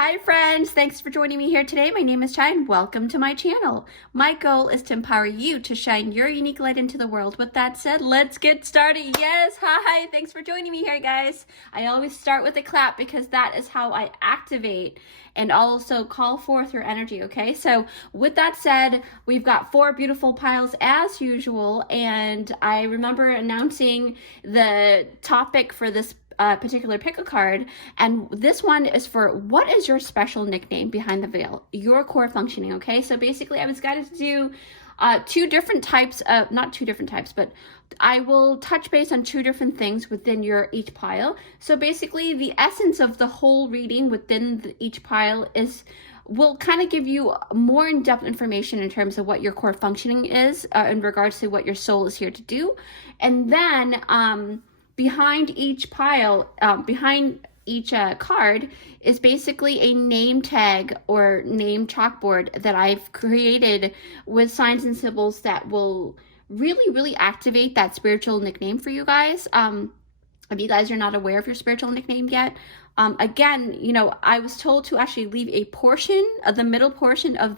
Hi friends, thanks for joining me here today. My name is Chai and welcome to my channel. My goal is to empower you to shine your unique light into the world. With that said, let's get started. Yes, hi, thanks for joining me here, guys. I always start with a clap because that is how I activate and also call forth your energy, okay? So with that said, we've got 4 beautiful piles as usual, and I remember announcing the topic for this particular pick a card, and this one is for what is your special nickname behind the veil, your core functioning. Okay, so basically I was guided to do two different types of, not two different types, but I will touch base on 2 different things within each pile. So basically the essence of the whole reading within each pile will kind of give you more in-depth information in terms of what your core functioning is in regards to what your soul is here to do. And then behind each pile, behind each card is basically a name tag or name chalkboard that I've created with signs and symbols that will really activate that spiritual nickname for you guys. If you guys are not aware of your spiritual nickname yet, again, you know, I was told to actually leave a portion of the middle portion of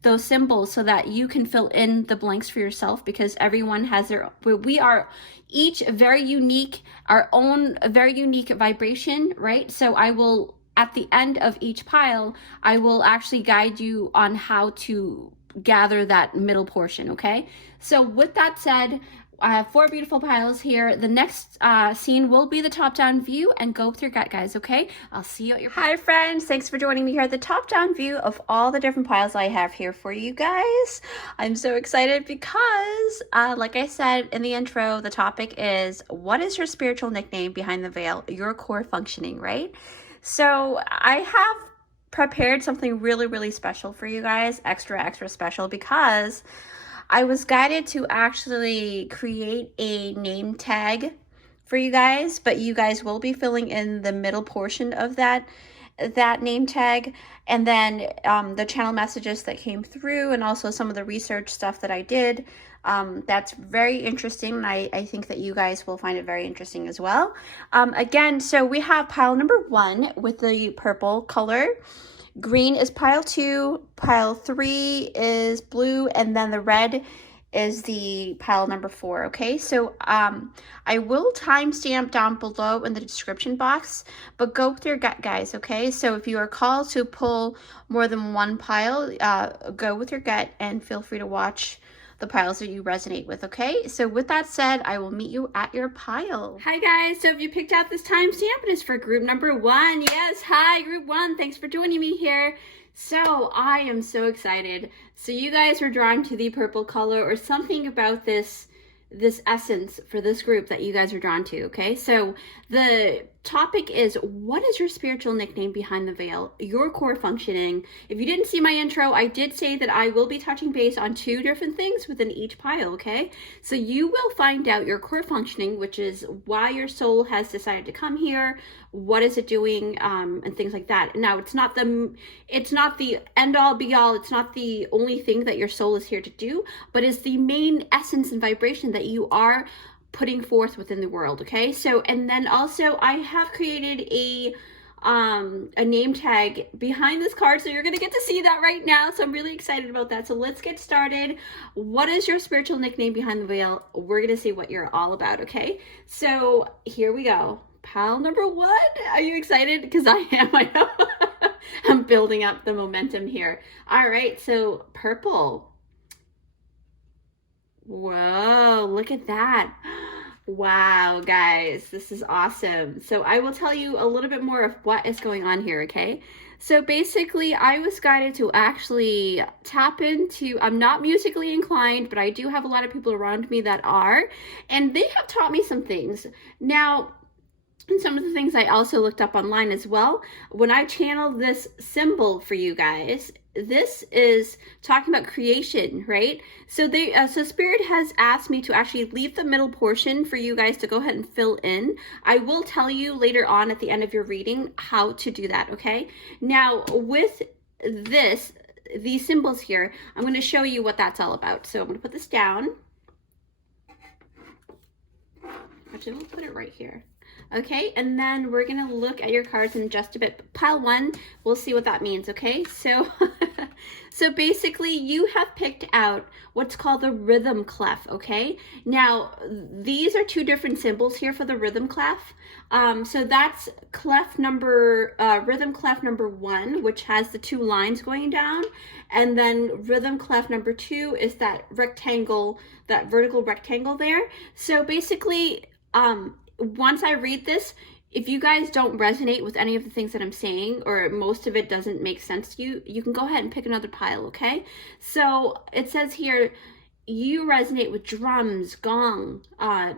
those symbols so that you can fill in the blanks for yourself, because everyone has we are each very unique, our own very unique vibration, right? So I will, at the end of each pile, I will actually guide you on how to gather that middle portion, okay? So with that said, I have 4 beautiful piles here. The next scene will be the top-down view, and go with your gut, guys, okay? I'll see you at your... Hi, friends. Thanks for joining me here at the top-down view of all the different piles I have here for you guys. I'm so excited because, like I said in the intro, the topic is, what is your spiritual nickname behind the veil, your core functioning, right? So I have prepared something really special for you guys, extra special, because I was guided to actually create a name tag for you guys, but you guys will be filling in the middle portion of that name tag, and then the channel messages that came through, and also some of the research stuff that I did. That's very interesting, and I think that you guys will find it very interesting as well. Again, so we have pile number 1 with the purple color. Green is pile 2, pile 3 is blue, and then the red is the pile number 4, okay? So I will timestamp down below in the description box, but go with your gut, guys, okay? So if you are called to pull more than one pile, go with your gut and feel free to watch the piles that you resonate with, okay? So with that said, I will meet you at your pile. Hi guys, so if you picked out this timestamp, it is for group number 1. Yes, hi group 1, thanks for joining me here. So I am so excited. So you guys were drawn to the purple color, or something about this essence for this group that you guys are drawn to, okay? So the topic is, what is your spiritual nickname behind the veil, your core functioning? If you didn't see my intro, I did say that I will be touching base on 2 different things within each pile, okay? So you will find out your core functioning, which is why your soul has decided to come here, what is it doing, and things like that. Now, it's not the end all be all, it's not the only thing that your soul is here to do, but it's the main essence and vibration that you are putting forth within the world, okay? So, and then also I have created a name tag behind this card, so you're gonna get to see that right now. So I'm really excited about that. So let's get started. What is your spiritual nickname behind the veil? We're gonna see what you're all about, okay? So here we go. Pile number 1. Are you excited? Because I am. I know. I'm building up the momentum here. All right, so purple. Whoa, look at that. Wow, guys, this is awesome. So I will tell you a little bit more of what is going on here, okay? So basically, I was guided to actually tap into, I'm not musically inclined, but I do have a lot of people around me that are, and they have taught me some things. Now, and some of the things I also looked up online as well. When I channeled this symbol for you guys, this is talking about creation, right? So so Spirit has asked me to actually leave the middle portion for you guys to go ahead and fill in. I will tell you later on at the end of your reading how to do that, okay? Now, with these symbols here, I'm going to show you what that's all about. So I'm going to put this down. Actually, we'll put it right here. Okay, and then we're gonna look at your cards in just a bit. Pile 1, we'll see what that means, okay? So, so basically you have picked out what's called the rhythm clef, okay? Now, these are 2 different symbols here for the rhythm clef. So that's rhythm clef number 1, which has the 2 lines going down. And then rhythm clef number 2 is that rectangle, that vertical rectangle there. So basically, once I read this, if you guys don't resonate with any of the things that I'm saying, or most of it doesn't make sense to you, you can go ahead and pick another pile, okay? So it says here, you resonate with drums, gong,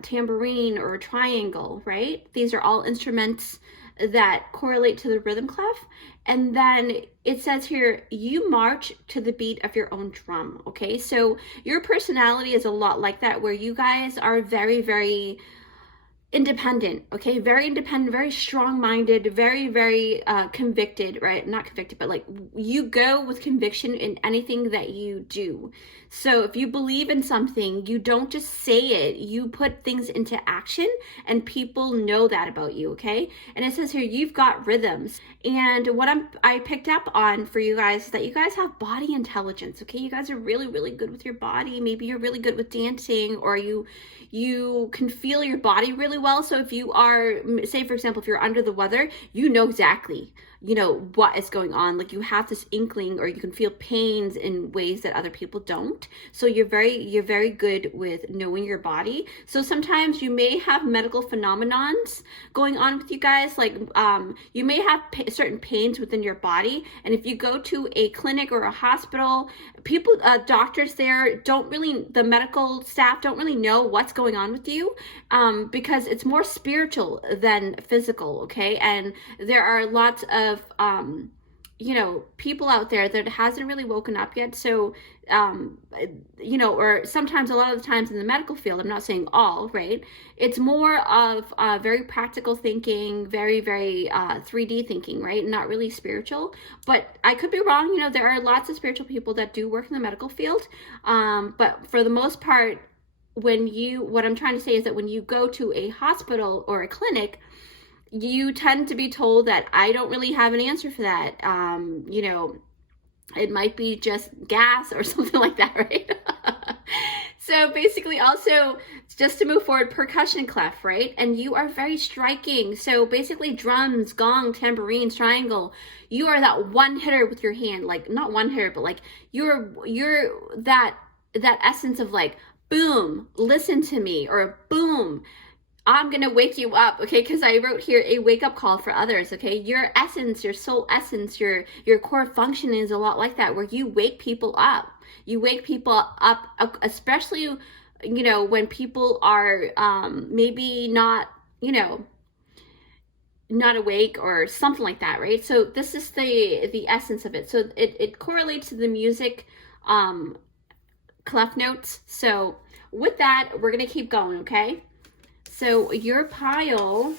tambourine, or a triangle, right? These are all instruments that correlate to the rhythm clef. And then it says here, you march to the beat of your own drum, okay? So your personality is a lot like that, where you guys are very, very independent, okay? Very independent, very strong-minded, very, very convicted, right? Not convicted, but like you go with conviction in anything that you do. So if you believe in something, you don't just say it, you put things into action, and people know that about you, okay? And it says here, you've got rhythms. And what I picked up on for you guys is that you guys have body intelligence, okay? You guys are really, really good with your body. Maybe you're really good with dancing, or you can feel your body really well. So if you are, say for example, if you're under the weather, you know exactly, you know, what is going on. Like you have this inkling, or you can feel pains in ways that other people don't. So you're very good with knowing your body. So sometimes you may have medical phenomenons going on with you guys. Like you may have certain pains within your body. And if you go to a clinic or a hospital, people, doctors there the medical staff don't really know what's going on with you, because it's more spiritual than physical, okay? And there are lots of you know, people out there that hasn't really woken up yet. So you know, or sometimes, a lot of the times in the medical field, I'm not saying all, right, it's more of very practical thinking, very 3D thinking, right? Not really spiritual. But I could be wrong. You know, there are lots of spiritual people that do work in the medical field, but for the most part, what I'm trying to say is that when you go to a hospital or a clinic, you tend to be told that I don't really have an answer for that. You know, it might be just gas or something like that, right? So basically, also, just to move forward, percussion clef, right? And you are very striking. So basically, drums, gong, tambourines, triangle, you are that one hitter with your hand. Like, not one hitter, but like you're that essence of like, boom, listen to me, or boom, I'm gonna wake you up, okay? Because I wrote here a wake-up call for others, okay? Your essence, your soul essence, your core function is a lot like that, where you wake people up. You wake people up, especially, you know, when people are maybe not, you know, not awake or something like that, right? So this is the essence of it. So it correlates to the music clef notes. So with that, we're gonna keep going, okay? So your pile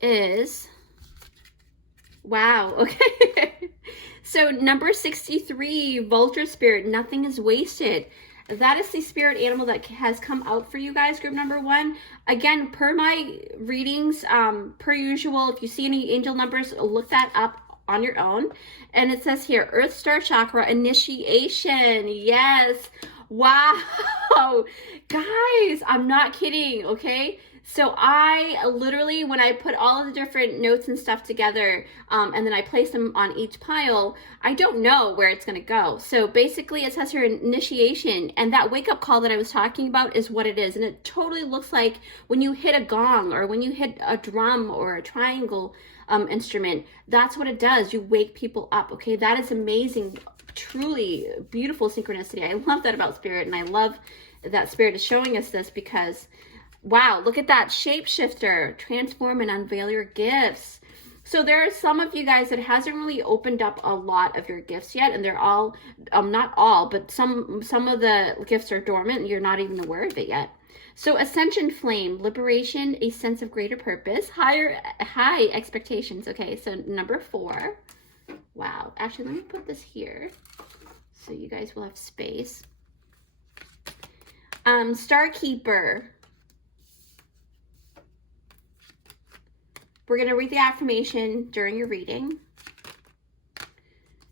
is, wow, okay. So number 63, Vulture Spirit, nothing is wasted. That is the spirit animal that has come out for you guys, group number 1. Again, per my readings, per usual, if you see any angel numbers, look that up on your own. And it says here, Earth Star Chakra Initiation. Yes. Wow. Guys, I'm not kidding, okay? So I literally, when I put all of the different notes and stuff together, and then I place them on each pile, I don't know where it's going to go. So basically it says here initiation, and that wake-up call that I was talking about is what it is. And it totally looks like when you hit a gong, or when you hit a drum or a triangle instrument, that's what it does. You wake people up, okay? That is amazing. Truly beautiful synchronicity. I love that about Spirit, and I love that Spirit is showing us this, because wow, look at that shapeshifter, transform and unveil your gifts. So there are some of you guys that hasn't really opened up a lot of your gifts yet, and they're all not all, but some of the gifts are dormant and you're not even aware of it yet. So Ascension Flame, liberation, a sense of greater purpose, high expectations. Okay, so number 4. Wow. Actually, let me put this here so you guys will have space. Star Keeper. We're going to read the affirmation during your reading.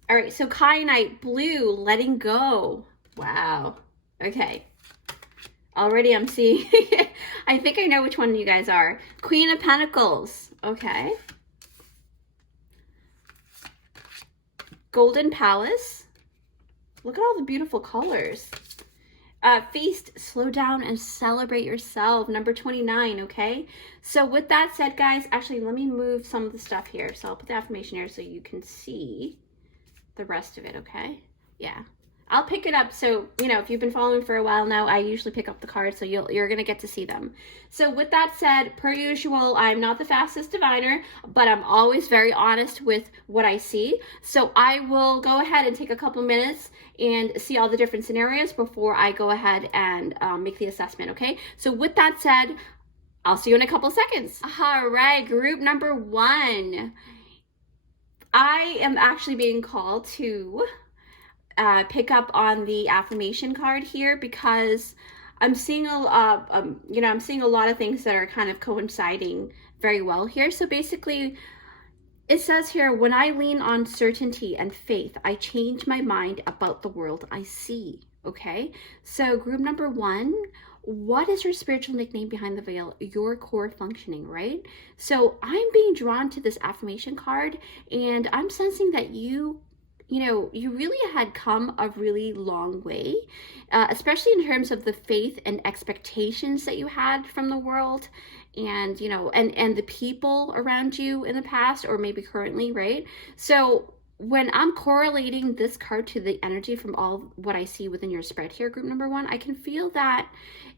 All right, so kyanite, blue, letting go. Wow. Okay. Already I'm seeing, I think I know which one you guys are. Queen of Pentacles. Okay. Golden Palace. Look at all the beautiful colors. Feast, slow down and celebrate yourself. Number 29, okay? So with that said, guys, actually, let me move some of the stuff here. So I'll put the affirmation here so you can see the rest of it, okay? Yeah. I'll pick it up. So, you know, if you've been following me for a while now, I usually pick up the cards, so you're going to get to see them. So with that said, per usual, I'm not the fastest diviner, but I'm always very honest with what I see. So I will go ahead and take a couple minutes and see all the different scenarios before I go ahead and make the assessment, okay? So with that said, I'll see you in a couple seconds. All right, group number 1. I am actually being called to pick up on the affirmation card here because I'm seeing I'm seeing a lot of things that are kind of coinciding very well here. So basically, it says here, when I lean on certainty and faith, I change my mind about the world I see. Okay, so group number 1. What is your spiritual nickname behind the veil? Your core functioning, right? So I'm being drawn to this affirmation card, and I'm sensing that you really had come a really long way, especially in terms of the faith and expectations that you had from the world and, and the people around you in the past or maybe currently, right? So when I'm correlating this card to the energy from all what I see within your spread here, group number 1, I can feel that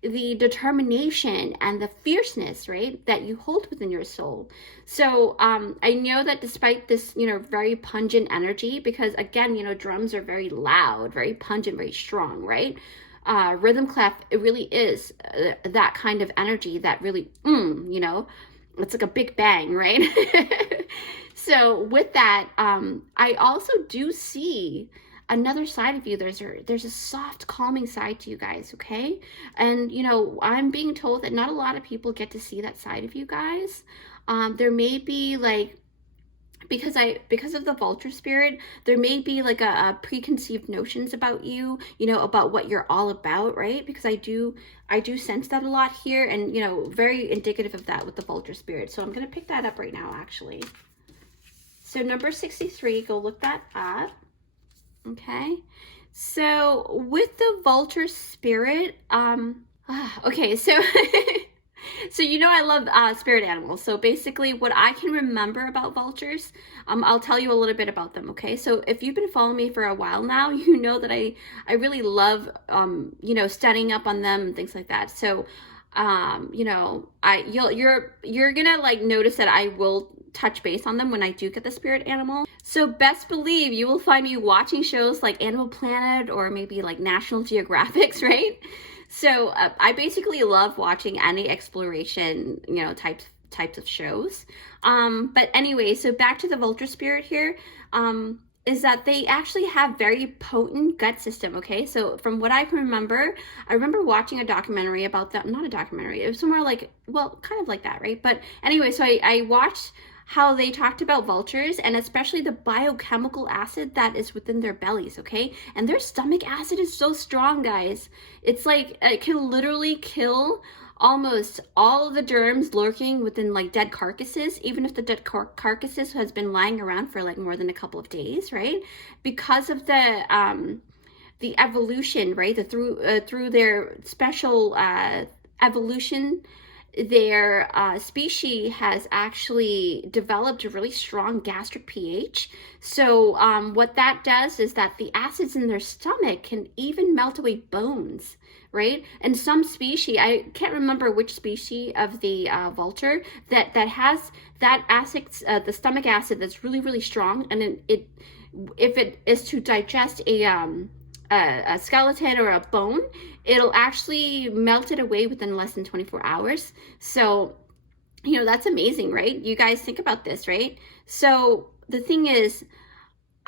the determination and the fierceness, right, that you hold within your soul. So I know that despite this, very pungent energy, because again, drums are very loud, very pungent, very strong, right? Rhythm clef, it really is that kind of energy that really, it's like a big bang, right? So with that, I also do see another side of you. There's a soft, calming side to you guys, okay? And, I'm being told that not a lot of people get to see that side of you guys. There may be like, because of the vulture spirit, there may be like a preconceived notions about you, about what you're all about, right? Because I do sense that a lot here, and, very indicative of that with the vulture spirit. So I'm going to pick that up right now, actually. So number 63, go look that up. Okay. So with the vulture spirit, okay, so so I love spirit animals. So basically what I can remember about vultures, I'll tell you a little bit about them, okay? So if you've been following me for a while now, you know that I really love studying up on them and things like that. So you're gonna like notice that I will touch base on them when I do get the spirit animal. So best believe you will find me watching shows like Animal Planet or maybe like National Geographics, right? So I basically love watching any exploration, types of shows. But anyway, so back to the vulture spirit here, is that they actually have very potent gut system, okay? So from what I can remember, I remember watching a documentary about them. Not a documentary, it was somewhere like, well, kind of like that, right? But anyway, so I watched how they talked about vultures and especially the biochemical acid that is within their bellies, okay? And their stomach acid is so strong, guys. It's like, it can literally kill almost all of the germs lurking within like dead carcasses, even if the dead carcasses has been lying around for like more than a couple of days, right? Because of the evolution, right? Through their special evolution, their species has actually developed a really strong gastric pH. So what that does is that the acids in their stomach can even melt away bones, right? And some species, I can't remember which species of the vulture that has that acid, the stomach acid that's really, really strong. And if it is to digest a skeleton or a bone, it'll actually melt it away within less than 24 hours. So, that's amazing, right? You guys think about this, right? So the thing is,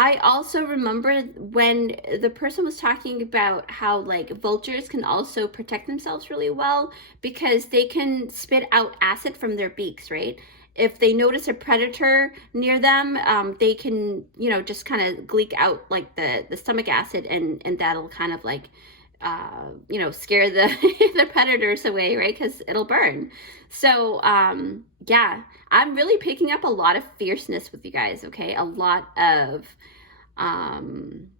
I also remember when the person was talking about how like vultures can also protect themselves really well because they can spit out acid from their beaks, right? If they notice a predator near them, they can, you know, just kind of gleek out like the stomach acid, and that'll kind of like, you know, scare the the predators away, right? Because it'll burn. So yeah, I'm really picking up a lot of fierceness with you guys. Okay, a lot of um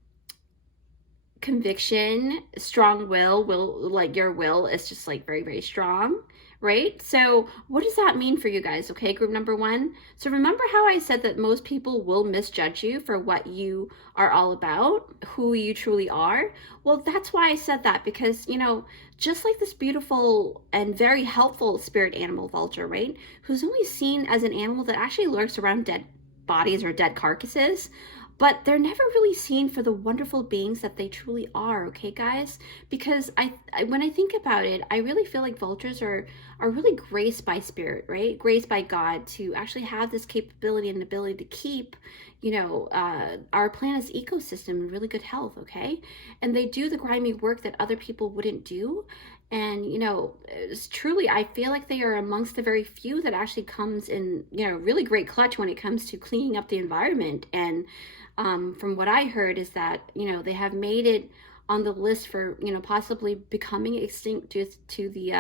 conviction, strong will, like your will is just like very, very strong, right? So what does that mean for you guys? Okay, group number one. So remember how I said that most people will misjudge you for what you are all about, who you truly are? Well, that's why I said that, because, you know, just like this beautiful and very helpful spirit animal vulture, right, who's only seen as an animal that actually lurks around dead bodies or dead carcasses, but they're never really seen for the wonderful beings that they truly are. Okay, guys? Because when I think about it, I really feel like vultures are really graced by spirit, right? Graced by God to actually have this capability and ability to keep, you know, our planet's ecosystem in really good health. Okay, and they do the grimy work that other people wouldn't do. And, you know, it's truly, I feel like they are amongst the very few that actually comes in, you know, really great clutch when it comes to cleaning up the environment. And from what I heard is that, you know, they have made it on the list for, you know, possibly becoming extinct due to the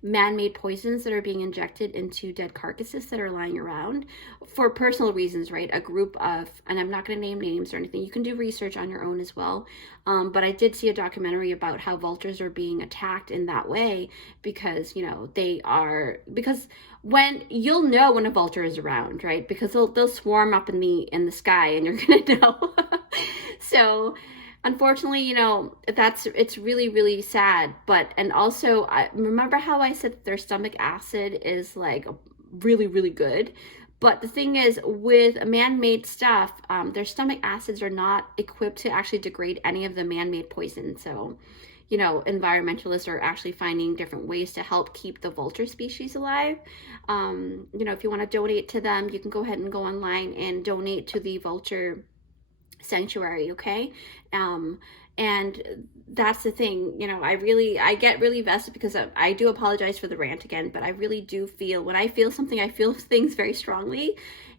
man-made poisons that are being injected into dead carcasses that are lying around for personal reasons, right? A group of, and I'm not going to name names or anything, you can do research on your own as well, but I did see a documentary about how vultures are being attacked in that way because, you know, they are, because when you'll know when a vulture is around, right? Because they'll swarm up in the sky and you're gonna know. So unfortunately, you know, it's really, really sad. But, and also, I remember how I said that their stomach acid is like really, really good. But the thing is, with man-made stuff, their stomach acids are not equipped to actually degrade any of the man-made poison. So, you know, environmentalists are actually finding different ways to help keep the vulture species alive. You know, if you want to donate to them, you can go ahead and go online and donate to the vulture sanctuary. Okay, and that's the thing, you know, I get really vested because I do apologize for the rant again, but I really do feel, when I feel something, I feel things very strongly.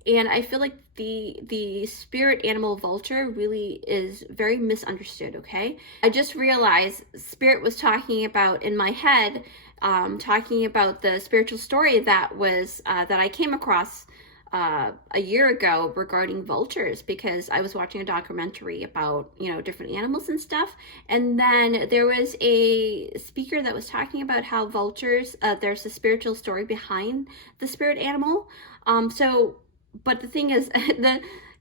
And I feel like the spirit animal vulture really is very misunderstood. Okay, I just realized Spirit was talking about in my head, talking about the spiritual story that was that I came across a year ago regarding vultures, because I was watching a documentary about, you know, different animals and stuff, and then there was a speaker that was talking about how vultures, there's a spiritual story behind the spirit animal. So, but the thing is,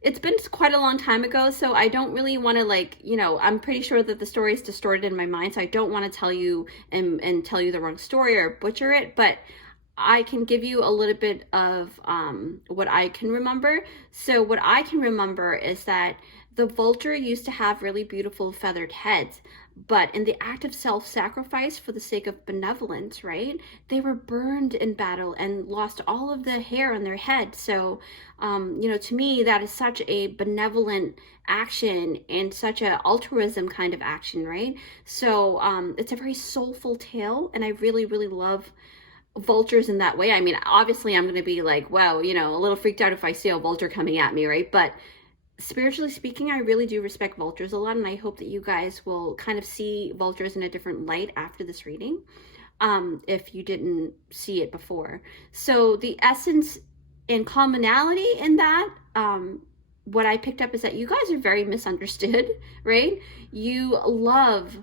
it's been quite a long time ago, so I don't really want to, like, you know, I'm pretty sure that the story is distorted in my mind, so I don't want to tell you and tell you the wrong story or butcher it, but I can give you a little bit of what I can remember. So what I can remember is that the vulture used to have really beautiful feathered heads, but in the act of self-sacrifice for the sake of benevolence, right, they were burned in battle and lost all of the hair on their head. So, you know, to me, that is such a benevolent action and such a altruism kind of action, right? So it's a very soulful tale, and I really, really love vultures in that way. I mean, obviously I'm going to be like, wow, you know, a little freaked out if I see a vulture coming at me, right? But spiritually speaking, I really do respect vultures a lot, and I hope that you guys will kind of see vultures in a different light after this reading, if you didn't see it before. So the essence and commonality in that, what I picked up is that you guys are very misunderstood, right? You love,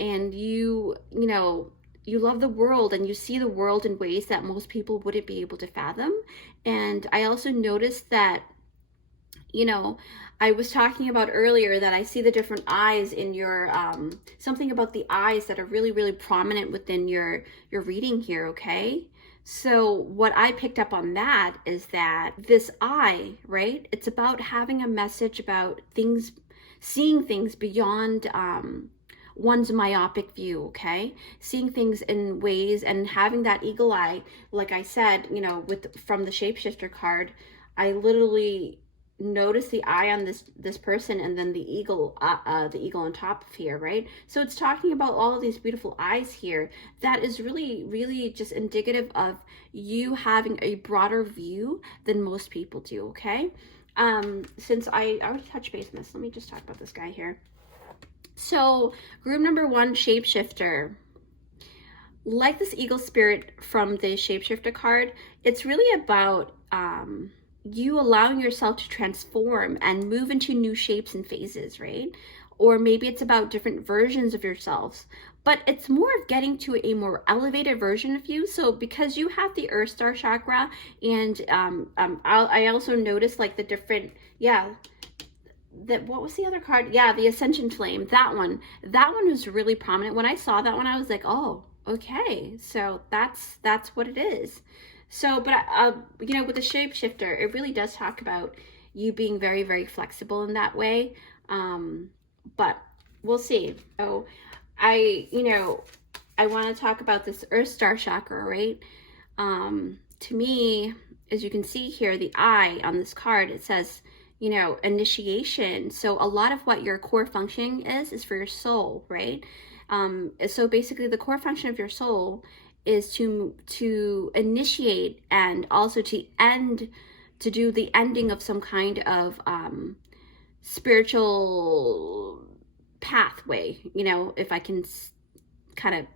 and you know, you love the world, and you see the world in ways that most people wouldn't be able to fathom. And I also noticed that, you know, I was talking about earlier that I see the different eyes in your, something about the eyes that are really, really prominent within your reading here, okay? So what I picked up on that is that this eye, right, it's about having a message about things, seeing things beyond, one's myopic view, okay? Seeing things in ways and having that eagle eye, like I said, you know, from the shapeshifter card, I literally notice the eye on this person, and then the eagle on top of here, right? So it's talking about all of these beautiful eyes here. That is really, really just indicative of you having a broader view than most people do, okay? Since I already touched base on this, let me just talk about this guy here. So group number 1, shapeshifter. Like this eagle spirit from the shapeshifter card, it's really about you allowing yourself to transform and move into new shapes and phases, right? Or maybe it's about different versions of yourselves, but it's more of getting to a more elevated version of you. So because you have the Earth Star chakra, and I also noticed like the different, what was the other card? Yeah, the Ascension Flame. That one was really prominent. When I saw that one, I was like, oh, okay, so that's what it is. So, but you know, with the shapeshifter, it really does talk about you being very, very flexible in that way. But we'll see. So I want to talk about this Earth Star chakra, right? To me, as you can see here, the eye on this card, it says, you know, initiation. So a lot of what your core functioning is for your soul, right? So basically the core function of your soul is to initiate, and also to do the ending of some kind of spiritual pathway, you know, if I can kind of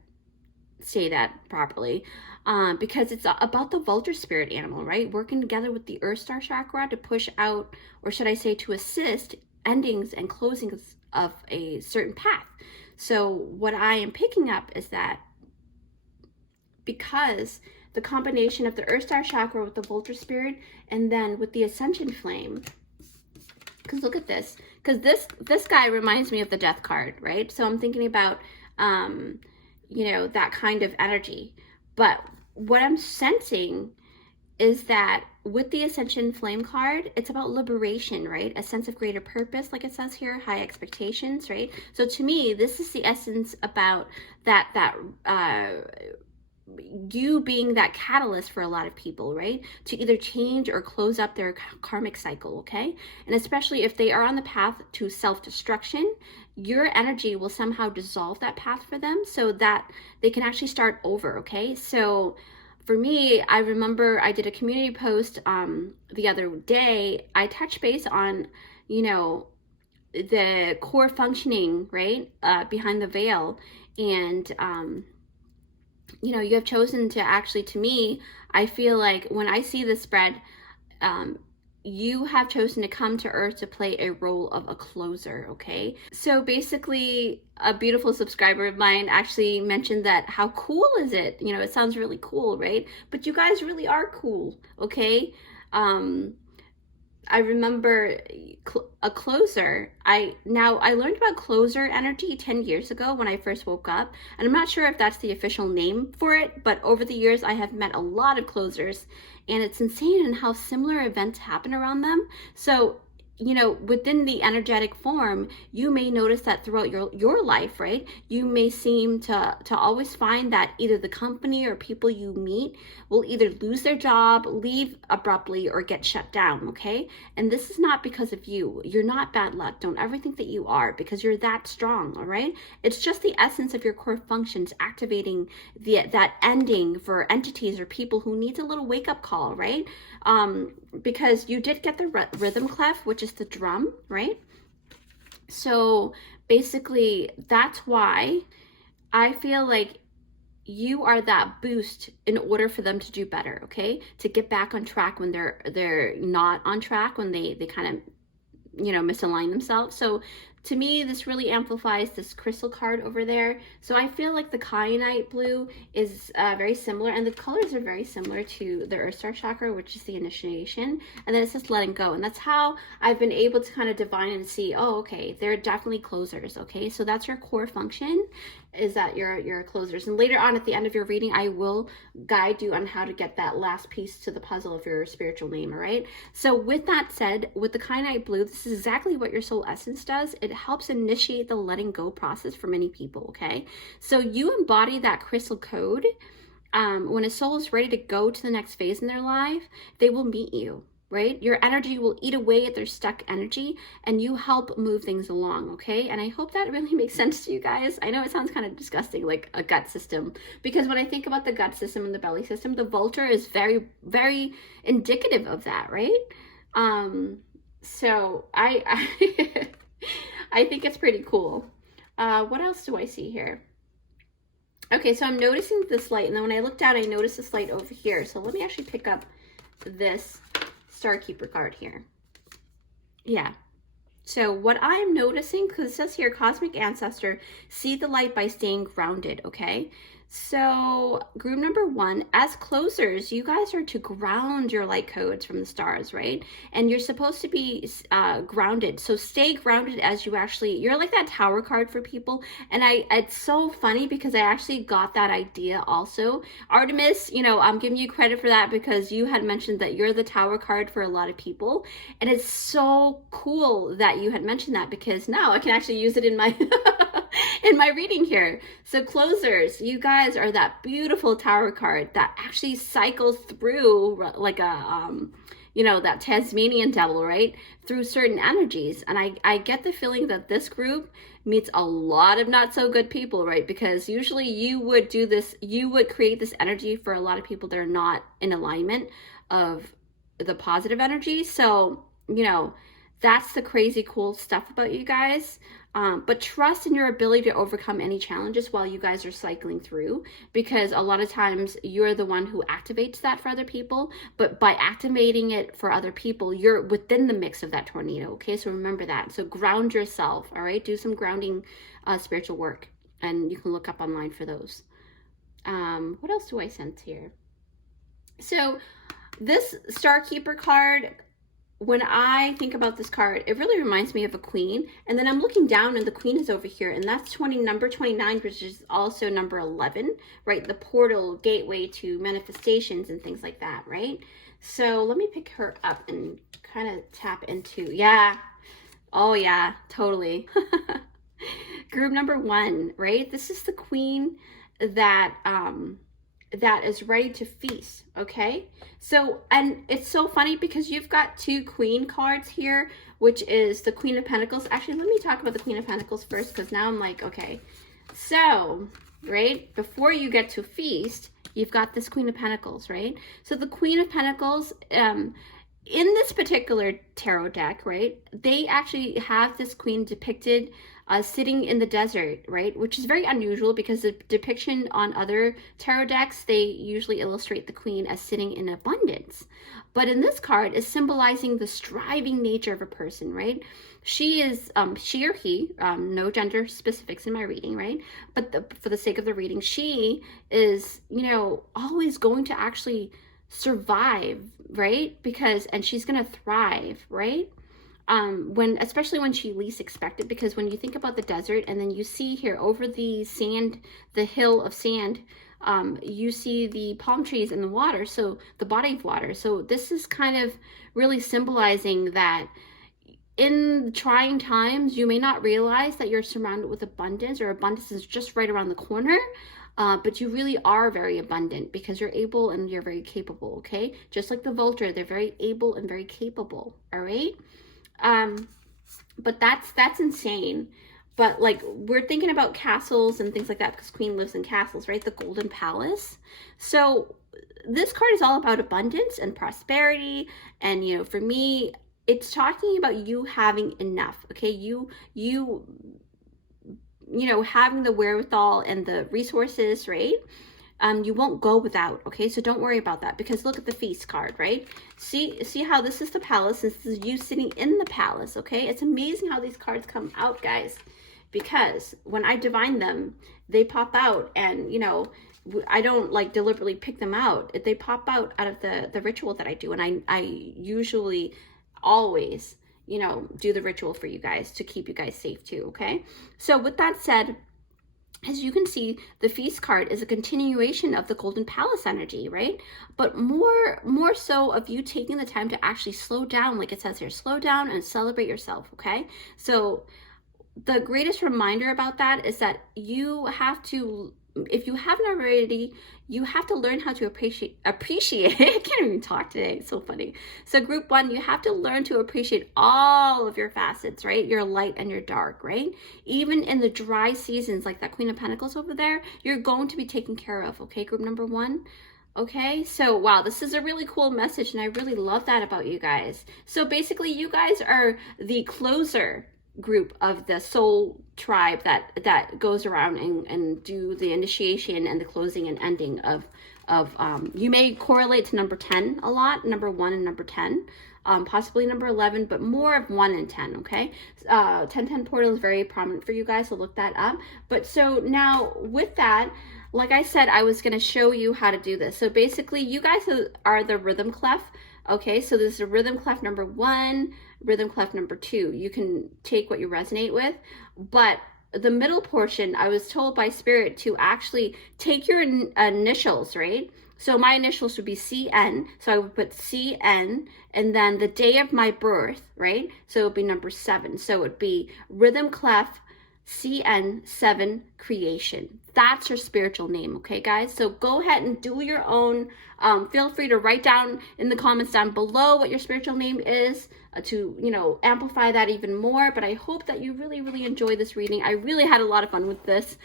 say that properly, because it's about the vulture spirit animal, right? Working together with the Earth Star chakra to push out, or should I say to assist endings and closings of a certain path. So what I am picking up is that because the combination of the Earth Star chakra with the vulture spirit, and then with the Ascension Flame, because look at this, because this guy reminds me of the Death card, right? So I'm thinking about you know, that kind of energy. But what I'm sensing is that with the Ascension Flame card, it's about liberation, right? A sense of greater purpose, like it says here, high expectations, right? So to me, this is the essence about that you being that catalyst for a lot of people, right? To either change or close up their karmic cycle, okay? And especially if they are on the path to self-destruction, your energy will somehow dissolve that path for them so that they can actually start over, okay? So for me, I remember I did a community post the other day. I touched base on, you know, the core functioning, right, behind the veil. And you know, you have chosen to actually, to me, I feel like when I see this spread, you have chosen to come to Earth to play a role of a closer, okay? So basically, a beautiful subscriber of mine actually mentioned that, how cool is it? You know, it sounds really cool, right? But you guys really are cool, okay? I remember a closer. I learned about closer energy 10 years ago when I first woke up, and I'm not sure if that's the official name for it, but over the years I have met a lot of closers, and it's insane in how similar events happen around them. So, you know, within the energetic form, you may notice that throughout your life, right? You may seem to always find that either the company or people you meet will either lose their job, leave abruptly, or get shut down, okay? And this is not because of you. You're not bad luck. Don't ever think that you are, because you're that strong, all right? It's just the essence of your core functions activating that ending for entities or people who needs a little wake-up call, right? Because you did get the rhythm clef, which is the drum, right? So basically, that's why I feel like you are that boost in order for them to do better, okay? To get back on track when they're not on track, when they kind of, you know, misalign themselves. So to me, this really amplifies this crystal card over there. So I feel like the kyanite blue is very similar, and the colors are very similar to the Earth Star chakra, which is the initiation. And then it says letting go. And that's how I've been able to kind of divine and see, oh, okay, they're definitely closers, okay? So that's your core function, is that you're closers. And later on at the end of your reading, I will guide you on how to get that last piece to the puzzle of your spiritual name, all right? So with that said, with the kyanite blue, this is exactly what your soul essence does. It helps initiate the letting go process for many people, okay? So you embody that crystal code. When a soul is ready to go to the next phase in their life, they will meet you. right? Your energy will eat away at their stuck energy and you help move things along, okay? And I hope that really makes sense to you guys. I know it sounds kind of disgusting, like a gut system, because when I think about the gut system and the belly system, the Vulture is very, very indicative of that, right? So I I think it's pretty cool. What else do I see here? Okay, so I'm noticing this light, and then when I looked down, I noticed this light over here. So let me actually pick up this Star Keeper card here. Yeah. So what I'm noticing, because it says here, Cosmic Ancestor, see the light by staying grounded, okay? So group number 1, as closers, you guys are to ground your light codes from the stars, right? And you're supposed to be grounded. So stay grounded as you actually, you're like that tower card for people. And it's so funny because I actually got that idea also. Artemis, you know, I'm giving you credit for that because you had mentioned that you're the tower card for a lot of people. And it's so cool that you had mentioned that because now I can actually use it in my in my reading here. So closers, you guys are that beautiful tower card that actually cycles through like a you know, that Tasmanian devil, right, through certain energies. And I get the feeling that this group meets a lot of not so good people, right? Because usually you would do this, you would create this energy for a lot of people that are not in alignment of the positive energy. So, you know, that's the crazy cool stuff about you guys. But trust in your ability to overcome any challenges while you guys are cycling through, because a lot of times you're the one who activates that for other people, but by activating it for other people, you're within the mix of that tornado, okay? So remember that. So ground yourself, all right? Do some grounding spiritual work, and you can look up online for those. What else do I sense here? So this Star Keeper card, when I think about this card, it really reminds me of a queen. And then I'm looking down and the queen is over here, and that's number 29, which is also number 11, right? The portal gateway to manifestations and things like that, right? So let me pick her up and kind of tap into, yeah. Oh yeah, totally. Group number 1, right? This is the queen that that is ready to feast, okay? So, and it's so funny because you've got 2 queen cards here, which is the Queen of Pentacles. Actually, let me talk about the Queen of Pentacles first, because now I'm like, okay. So, right, before you get to feast, you've got this Queen of Pentacles, right? So the Queen of Pentacles, in this particular tarot deck, right, they actually have this queen depicted sitting in the desert, right? Which is very unusual because the depiction on other tarot decks, they usually illustrate the queen as sitting in abundance. But in this card is symbolizing the striving nature of a person, right? She is, she or he, no gender specifics in my reading, right? But for the sake of the reading, she is, you know, always going to actually survive, right? Because, and she's going to thrive, right? Especially when she least expect it, because when you think about the desert and then you see here over the sand, the hill of sand, you see the palm trees and the water, so the body of water. So this is kind of really symbolizing that in trying times, you may not realize that you're surrounded with abundance, or abundance is just right around the corner. But you really are very abundant because you're able and you're very capable, okay? Just like the Vulture, they're very able and very capable, all right? But that's insane. But like, we're thinking about castles and things like that because Queen lives in castles, right? The Golden Palace. So this card is all about abundance and prosperity. And, you know, for me, it's talking about you having enough, okay? You know, having the wherewithal and the resources, right? You won't go without, okay? So don't worry about that, because look at the feast card, right? See how this is the palace, and this is you sitting in the palace, okay? It's amazing how these cards come out, guys, because when I divine them, they pop out, and, you know, I don't like deliberately pick them out. They pop out of the ritual that I do, and I usually always, you know, do the ritual for you guys to keep you guys safe too, okay? So with that said, as you can see, the feast card is a continuation of the Golden Palace energy, right? But more so of you taking the time to actually slow down, like it says here, slow down and celebrate yourself, okay? So the greatest reminder about that is that you have to if you haven't already, you have to learn how to appreciate, I can't even talk today, it's so funny. So group 1, you have to learn to appreciate all of your facets, right? Your light and your dark, right? Even in the dry seasons, like that Queen of Pentacles over there, you're going to be taken care of, okay, group number 1? Okay, so wow, this is a really cool message, and I really love that about you guys. So basically, you guys are the closer group of the soul tribe that goes around and do the initiation and the closing and ending of you may correlate to number 10 a lot, number 1 and number 10, possibly number 11, but more of 1 and 10. Okay, 10-10 portal is very prominent for you guys, so look that up. But so now with that, like I said, I was going to show you how to do this. So basically, you guys are the rhythm clef. Okay, so this is a rhythm clef number 1, rhythm clef number 2. You can take what you resonate with, but the middle portion, I was told by Spirit to actually take your initials, right? So my initials would be CN, so I would put CN, and then the day of my birth, right? So it would be number 7. So it would be rhythm clef CN7 creation. That's your spiritual name, okay, guys? So go ahead and do your own. Feel free to write down in the comments down below what your spiritual name is to, you know, amplify that even more. But I hope that you really, really enjoy this reading. I really had a lot of fun with this.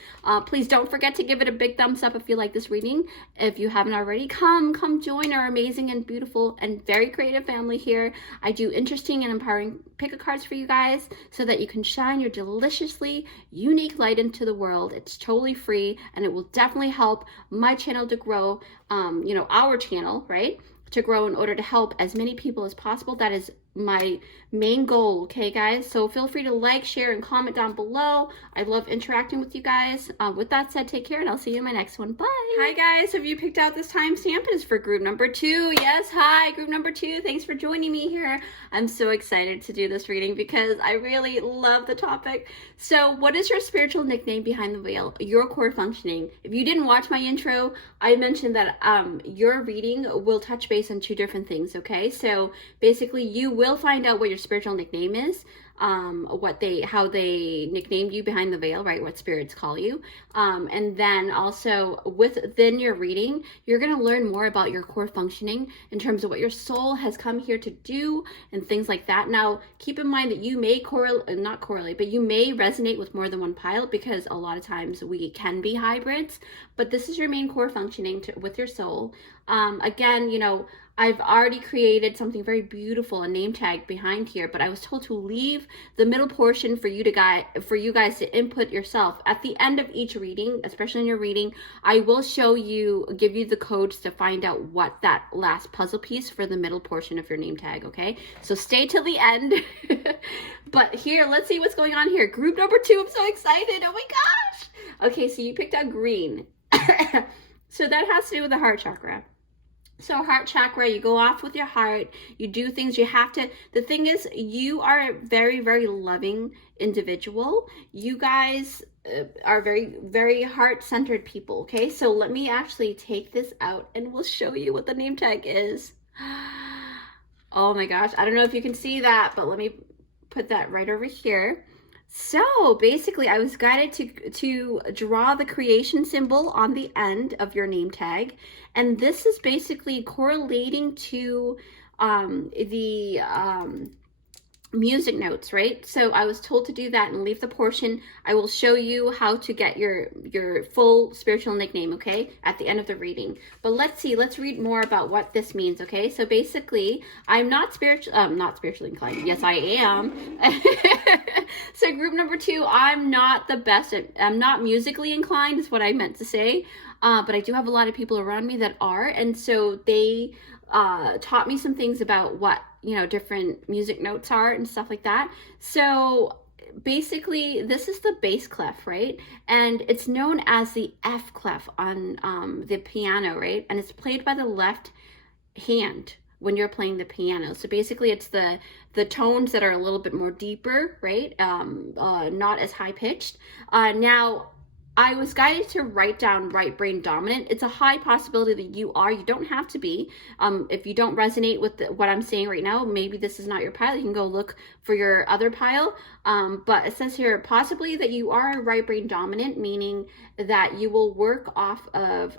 Please don't forget to give it a big thumbs up if you like this reading. If you haven't already, come join our amazing and beautiful and very creative family here. I do interesting and empowering pick-a cards for you guys so that you can shine your deliciously unique light into the world. It's totally free, and it will definitely help my channel to grow, you know, our channel, right? To grow in order to help as many people as possible. That is my main goal, okay, guys? So feel free to like, share, and comment down below. I love interacting with you guys. With that said, take care, and I'll see you in my next one. Bye. Hi, guys. Have you picked out this timestamp? It is for group number 2. Yes, hi, group number 2. Thanks for joining me here. I'm so excited to do this reading because I really love the topic. So what is your spiritual nickname behind the veil? Your core functioning. If you didn't watch my intro, I mentioned that your reading will touch base on 2 different things, okay? So basically, you will find out what your spiritual nickname is, how they nicknamed you behind the veil, right? What spirits call you. And then also within your reading, you're going to learn more about your core functioning in terms of what your soul has come here to do and things like that. Now, keep in mind that you may not correlate, but you may resonate with more than one pilot because a lot of times we can be hybrids, but this is your main core functioning with your soul. Again, you know, I've already created something very beautiful, a name tag behind here, but I was told to leave the middle portion for you guys to input yourself. At the end of each reading, especially in your reading, I will give you the codes to find out what that last puzzle piece for the middle portion of your name tag, okay? So stay till the end. But here, let's see what's going on here. Group number 2, I'm so excited. Oh my gosh. Okay, so you picked out green. So that has to do with the heart chakra. So heart chakra, you go off with your heart, you do things, you have to, the thing is, you are a very, very loving individual. You guys are very, very heart-centered people, okay? So let me actually take this out and we'll show you what the name tag is. Oh my gosh, I don't know if you can see that, but let me put that right over here. So basically, I was guided to draw the creation symbol on the end of your name tag. And this is basically correlating to the music notes, right? So I was told to do that and leave the portion. I will show you how to get your full spiritual nickname, okay, at the end of the reading. But let's read more about what this means, okay? So basically, I'm not spiritually inclined. Yes, I am. So group number 2, I'm not the best I'm not musically inclined is what I meant to say. But I do have a lot of people around me that are, and so they taught me some things about what, you know, different music notes are and stuff like that. So basically, this is the bass clef, right? And it's known as the F clef on the piano, right? And it's played by the left hand when you're playing the piano. So basically, it's the tones that are a little bit more deeper, right? Not as high pitched. Now, I was guided to write down right brain dominant. It's a high possibility that you are. You don't have to be. If you don't resonate with what I'm saying right now, maybe this is not your pile. You can go look for your other pile. But it says here, possibly that you are right brain dominant, meaning that you will work off of,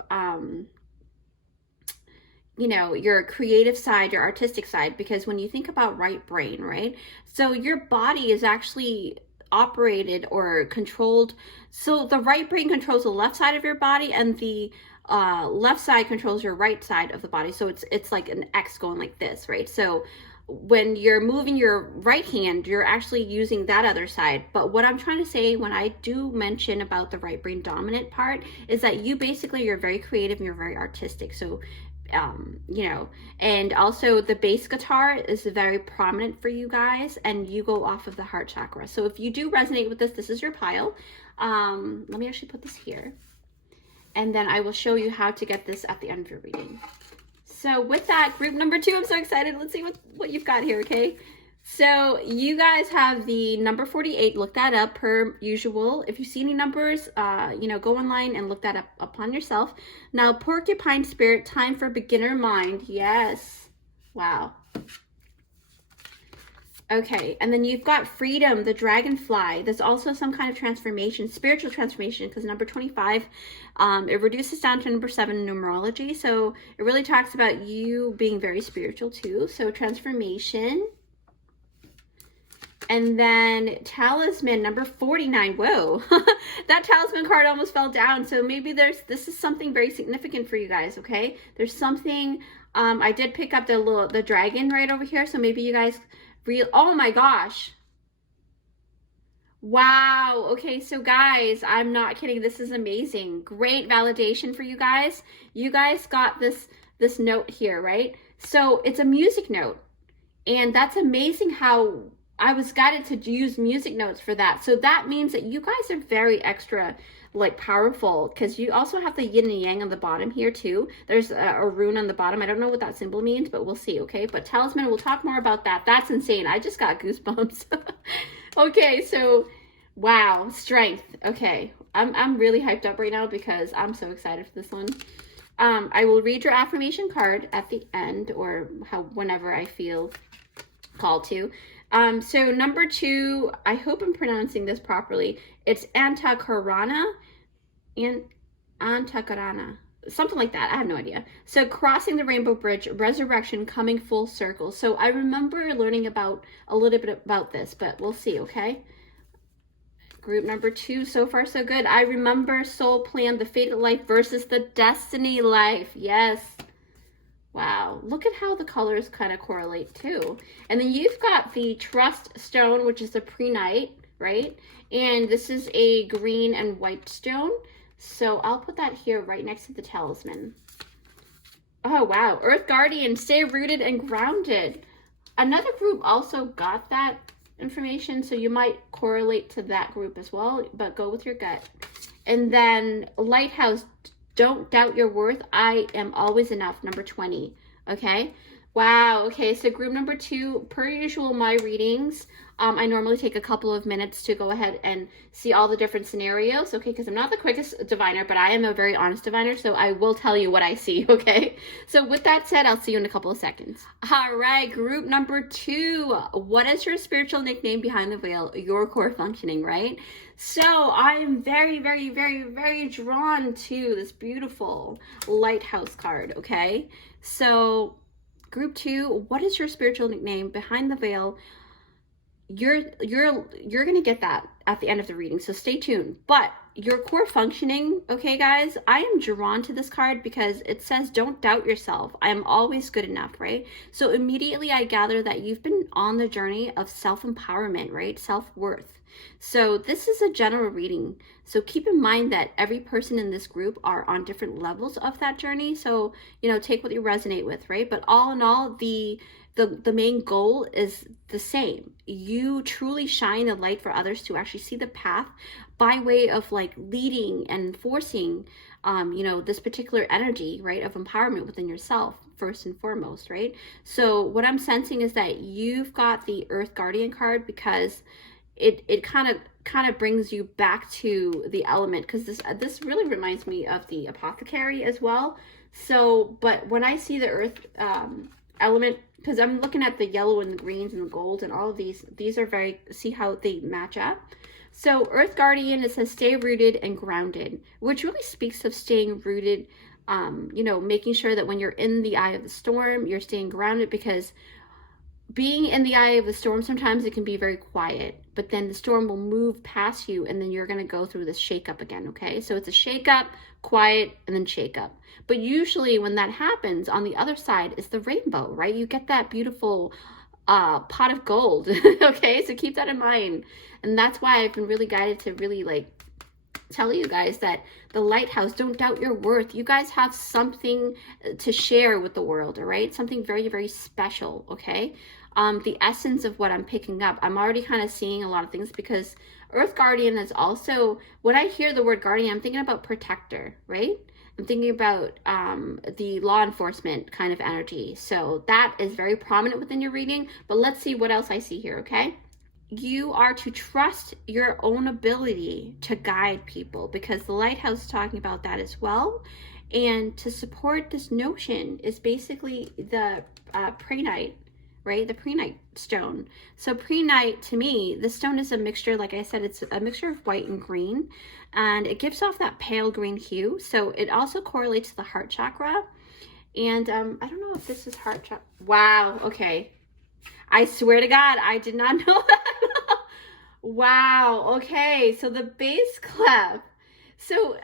you know, your creative side, your artistic side, because when you think about right brain, right? So your body is actually operated or controlled. So the right brain controls the left side of your body, and the left side controls your right side of the body. So it's like an X going like this, right? So when you're moving your right hand, you're actually using that other side. But what I'm trying to say when I do mention about the right brain dominant part is that you basically, you're very creative and you're very artistic. So you know, and also the bass guitar is very prominent for you guys, and you go off of the heart chakra. So if you do resonate with this, this is your pile. Let me actually put this here, and then I will show you how to get this at the end of your reading. So with that, group number 2, I'm so excited. Let's see what you've got here, okay? So you guys have the number 48. Look that up per usual. If you see any numbers, you know, go online and look that up upon yourself. Now, porcupine spirit, time for beginner mind. Yes. Wow. Okay, and then you've got freedom, the dragonfly. There's also some kind of transformation, spiritual transformation, because number 25, it reduces down to number 7 in numerology. So it really talks about you being very spiritual too. So transformation. And then talisman, number 49. Whoa, that talisman card almost fell down. So maybe this is something very significant for you guys, okay? There's something, I did pick up the dragon right over here. So maybe you guys oh my gosh. Wow. Okay, so guys, I'm not kidding. This is amazing. Great validation for you guys. You guys got this note here, right? So it's a music note. And that's amazing how I was guided to use music notes for that. So that means that you guys are very extra, like, powerful, because you also have the yin and yang on the bottom here too. There's a rune on the bottom. I don't know what that symbol means, but we'll see, okay? But talisman, we'll talk more about that. That's insane. I just got goosebumps. Okay, so wow, strength. Okay, I'm really hyped up right now because I'm so excited for this one. I will read your affirmation card at the end, or whenever I feel called to. So number 2, I hope I'm pronouncing this properly. It's Antakarana, something like that. I have no idea. So crossing the rainbow bridge, resurrection, coming full circle. So I remember learning a little bit about this, but we'll see, okay? Group number 2, so far so good. I remember soul plan, the fated life versus the destiny life. Yes. Wow, look at how the colors kind of correlate too. And then you've got the trust stone, which is the prehnite, right? And this is a green and white stone. So I'll put that here right next to the talisman. Oh, wow. Earth guardian, stay rooted and grounded. Another group also got that information, so you might correlate to that group as well, but go with your gut. And then lighthouse, don't doubt your worth. I am always enough, number 20. Okay. Wow. Okay. So group number 2, per usual, my readings, I normally take a couple of minutes to go ahead and see all the different scenarios. Okay. Because I'm not the quickest diviner, but I am a very honest diviner. So I will tell you what I see. Okay. So with that said, I'll see you in a couple of seconds. All right. Group number 2. What is your spiritual nickname behind the veil? Your core functioning, right? So I'm very, very, very, very drawn to this beautiful lighthouse card, okay? So group 2, what is your spiritual nickname behind the veil? You're going to get that at the end of the reading, so stay tuned. But your core functioning, okay, guys, I am drawn to this card because it says, don't doubt yourself. I am always good enough, right? So immediately I gather that you've been on the journey of self-empowerment, right? Self-worth. So this is a general reading. So keep in mind that every person in this group are on different levels of that journey. So, you know, take what you resonate with, right? But all in all, the main goal is the same. You truly shine a light for others to actually see the path by way of like leading and forcing, you know, this particular energy, right, of empowerment within yourself first and foremost, right? So what I'm sensing is that you've got the Earth Guardian card because it kind of brings you back to the element, because this really reminds me of the apothecary as well. So, but when I see the earth element, because I'm looking at the yellow and the greens and the gold and all of these are very, see how they match up. So Earth Guardian, it says stay rooted and grounded, which really speaks of staying rooted, you know, making sure that when you're in the eye of the storm, you're staying grounded, because being in the eye of the storm, sometimes it can be very quiet, but then the storm will move past you and then you're going to go through this shake-up again, okay? So it's a shake-up, quiet, and then shake-up. But usually when that happens, on the other side is the rainbow, right? You get that beautiful pot of gold, okay? So keep that in mind. And that's why I've been really guided to really like tell you guys that the lighthouse, don't doubt your worth. You guys have something to share with the world, all right? Something very, very special, okay? The essence of what I'm picking up, I'm already kind of seeing a lot of things, because Earth Guardian is also, when I hear the word guardian, I'm thinking about protector, right? I'm thinking about the law enforcement kind of energy. So that is very prominent within your reading, but let's see what else I see here, okay? You are to trust your own ability to guide people, because the lighthouse is talking about that as well. And to support this notion is basically the prehnite, right? The prehnite stone. So prehnite, to me, the stone is a mixture, like I said, it's a mixture of white and green, and it gives off that pale green hue. So it also correlates to the heart chakra. And I don't know if this is heart chakra. Wow, okay. I swear to God, I did not know that. Wow, okay, so the base clef. So,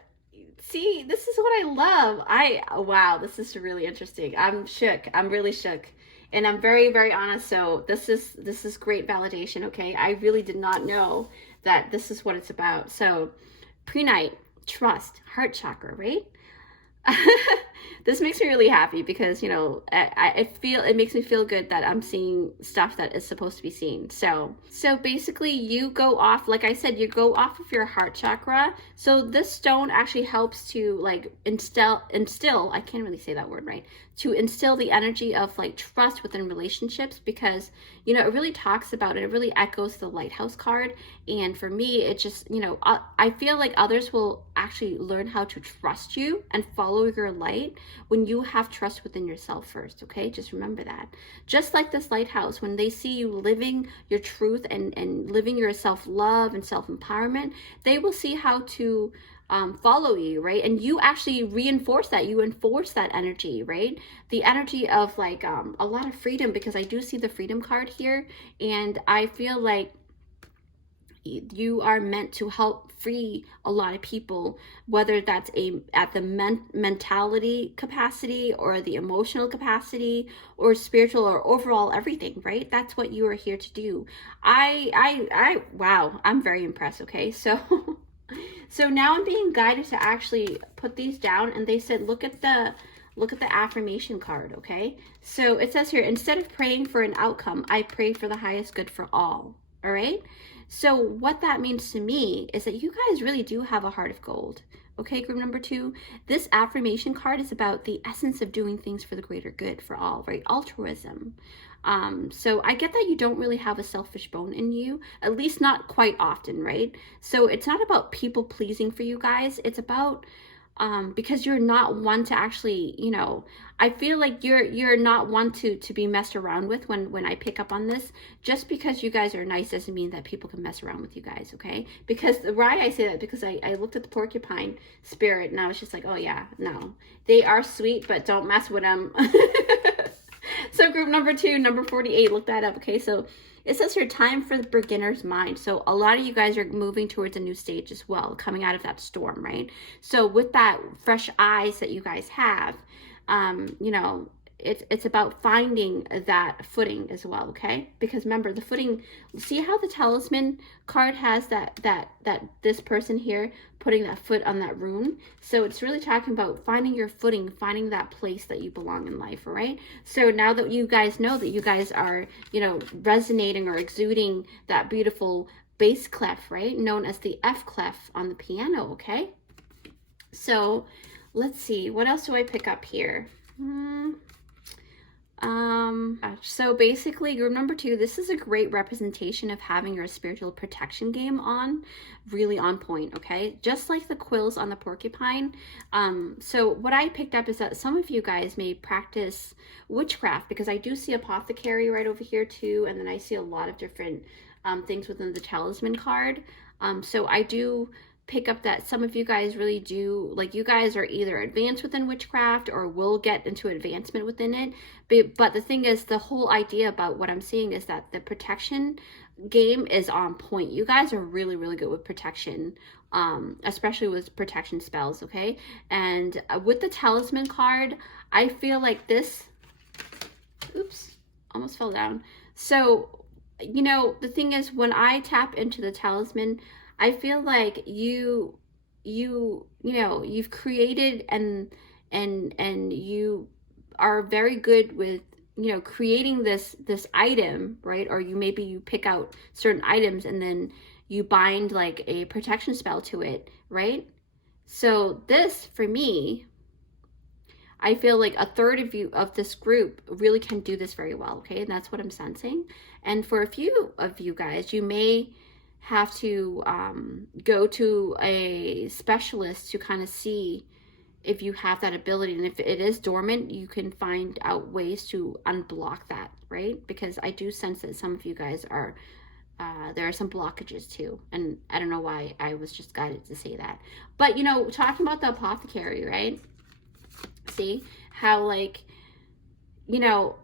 see, this is what I love. Wow, this is really interesting. I'm shook. I'm really shook. And I'm very, very honest. So this is great validation, okay? I really did not know that this is what it's about. So, prehnite, trust, heart chakra, right? This makes me really happy, because, you know, it makes me feel good that I'm seeing stuff that is supposed to be seen. So basically you go off, like I said, you go off of your heart chakra. So this stone actually helps to like instill, I can't really say that word right, to instill the energy of like trust within relationships, because, you know, it really talks about it. It really echoes the lighthouse card. And for me, it just, you know, I feel like others will actually learn how to trust you and follow your light when you have trust within yourself first, okay? Just remember that. Just like this lighthouse, when they see you living your truth and living your self-love and self-empowerment, they will see how to follow you, right? And you actually reinforce that. You enforce that energy, right? The energy of like a lot of freedom, because I do see the freedom card here, and I feel like you are meant to help free a lot of people, whether that's at the mentality capacity or the emotional capacity or spiritual or overall everything, right? That's what you are here to do. Wow, I'm very impressed, okay? So so now I'm being guided to actually put these down, and they said look at the affirmation card, okay? So it says here, instead of praying for an outcome, I pray for the highest good for all right? So what that means to me is that you guys really do have a heart of gold. Okay, group number 2, this affirmation card is about the essence of doing things for the greater good for all, right? Altruism. So I get that you don't really have a selfish bone in you, at least not quite often, right? So it's not about people pleasing for you guys. It's about because you're not one to actually, you know, I feel like you're not one to be messed around with when I pick up on this. Just because you guys are nice doesn't mean that people can mess around with you guys, okay? Because why I say that, because I looked at the porcupine spirit and I was just like, oh yeah, no. They are sweet, but don't mess with them. So group number 2, number 48, look that up, okay? So it says here, time for the beginner's mind. So a lot of you guys are moving towards a new stage as well, coming out of that storm, right? So with that fresh eyes that you guys have, you know, it's about finding that footing as well, okay? Because remember, the footing, see how the talisman card has that this person here putting that foot on that rune? So it's really talking about finding your footing, finding that place that you belong in life, all right? So now that you guys know that you guys are, you know, resonating or exuding that beautiful bass clef, right? Known as the F clef on the piano, okay? So let's see, what else do I pick up here? so basically group number 2, this is a great representation of having your spiritual protection game on, really on point, okay? Just like the quills on the porcupine. So what I picked up is that some of you guys may practice witchcraft, because I do see apothecary right over here too, and then I see a lot of different things within the talisman card. So I do pick up that some of you guys really do, like, you guys are either advanced within witchcraft or will get into advancement within it. But the thing is, the whole idea about what I'm seeing is that the protection game is on point. You guys are really, really good with protection, especially with protection spells, okay? And with the talisman card, I feel like this, oops, almost fell down. So, you know, the thing is, when I tap into the talisman, I feel like you know, you've created and you are very good with, you know, creating this item, right? Or maybe you pick out certain items and then you bind like a protection spell to it, right? So this, for me, I feel like a third of you, of this group, really can do this very well, okay? And that's what I'm sensing. And for a few of you guys, you may have to go to a specialist to kind of see if you have that ability. And if it is dormant, you can find out ways to unblock that, right? Because I do sense that some of you guys are, there are some blockages too. And I don't know why I was just guided to say that. But, you know, talking about the apothecary, right? See how, like, you know,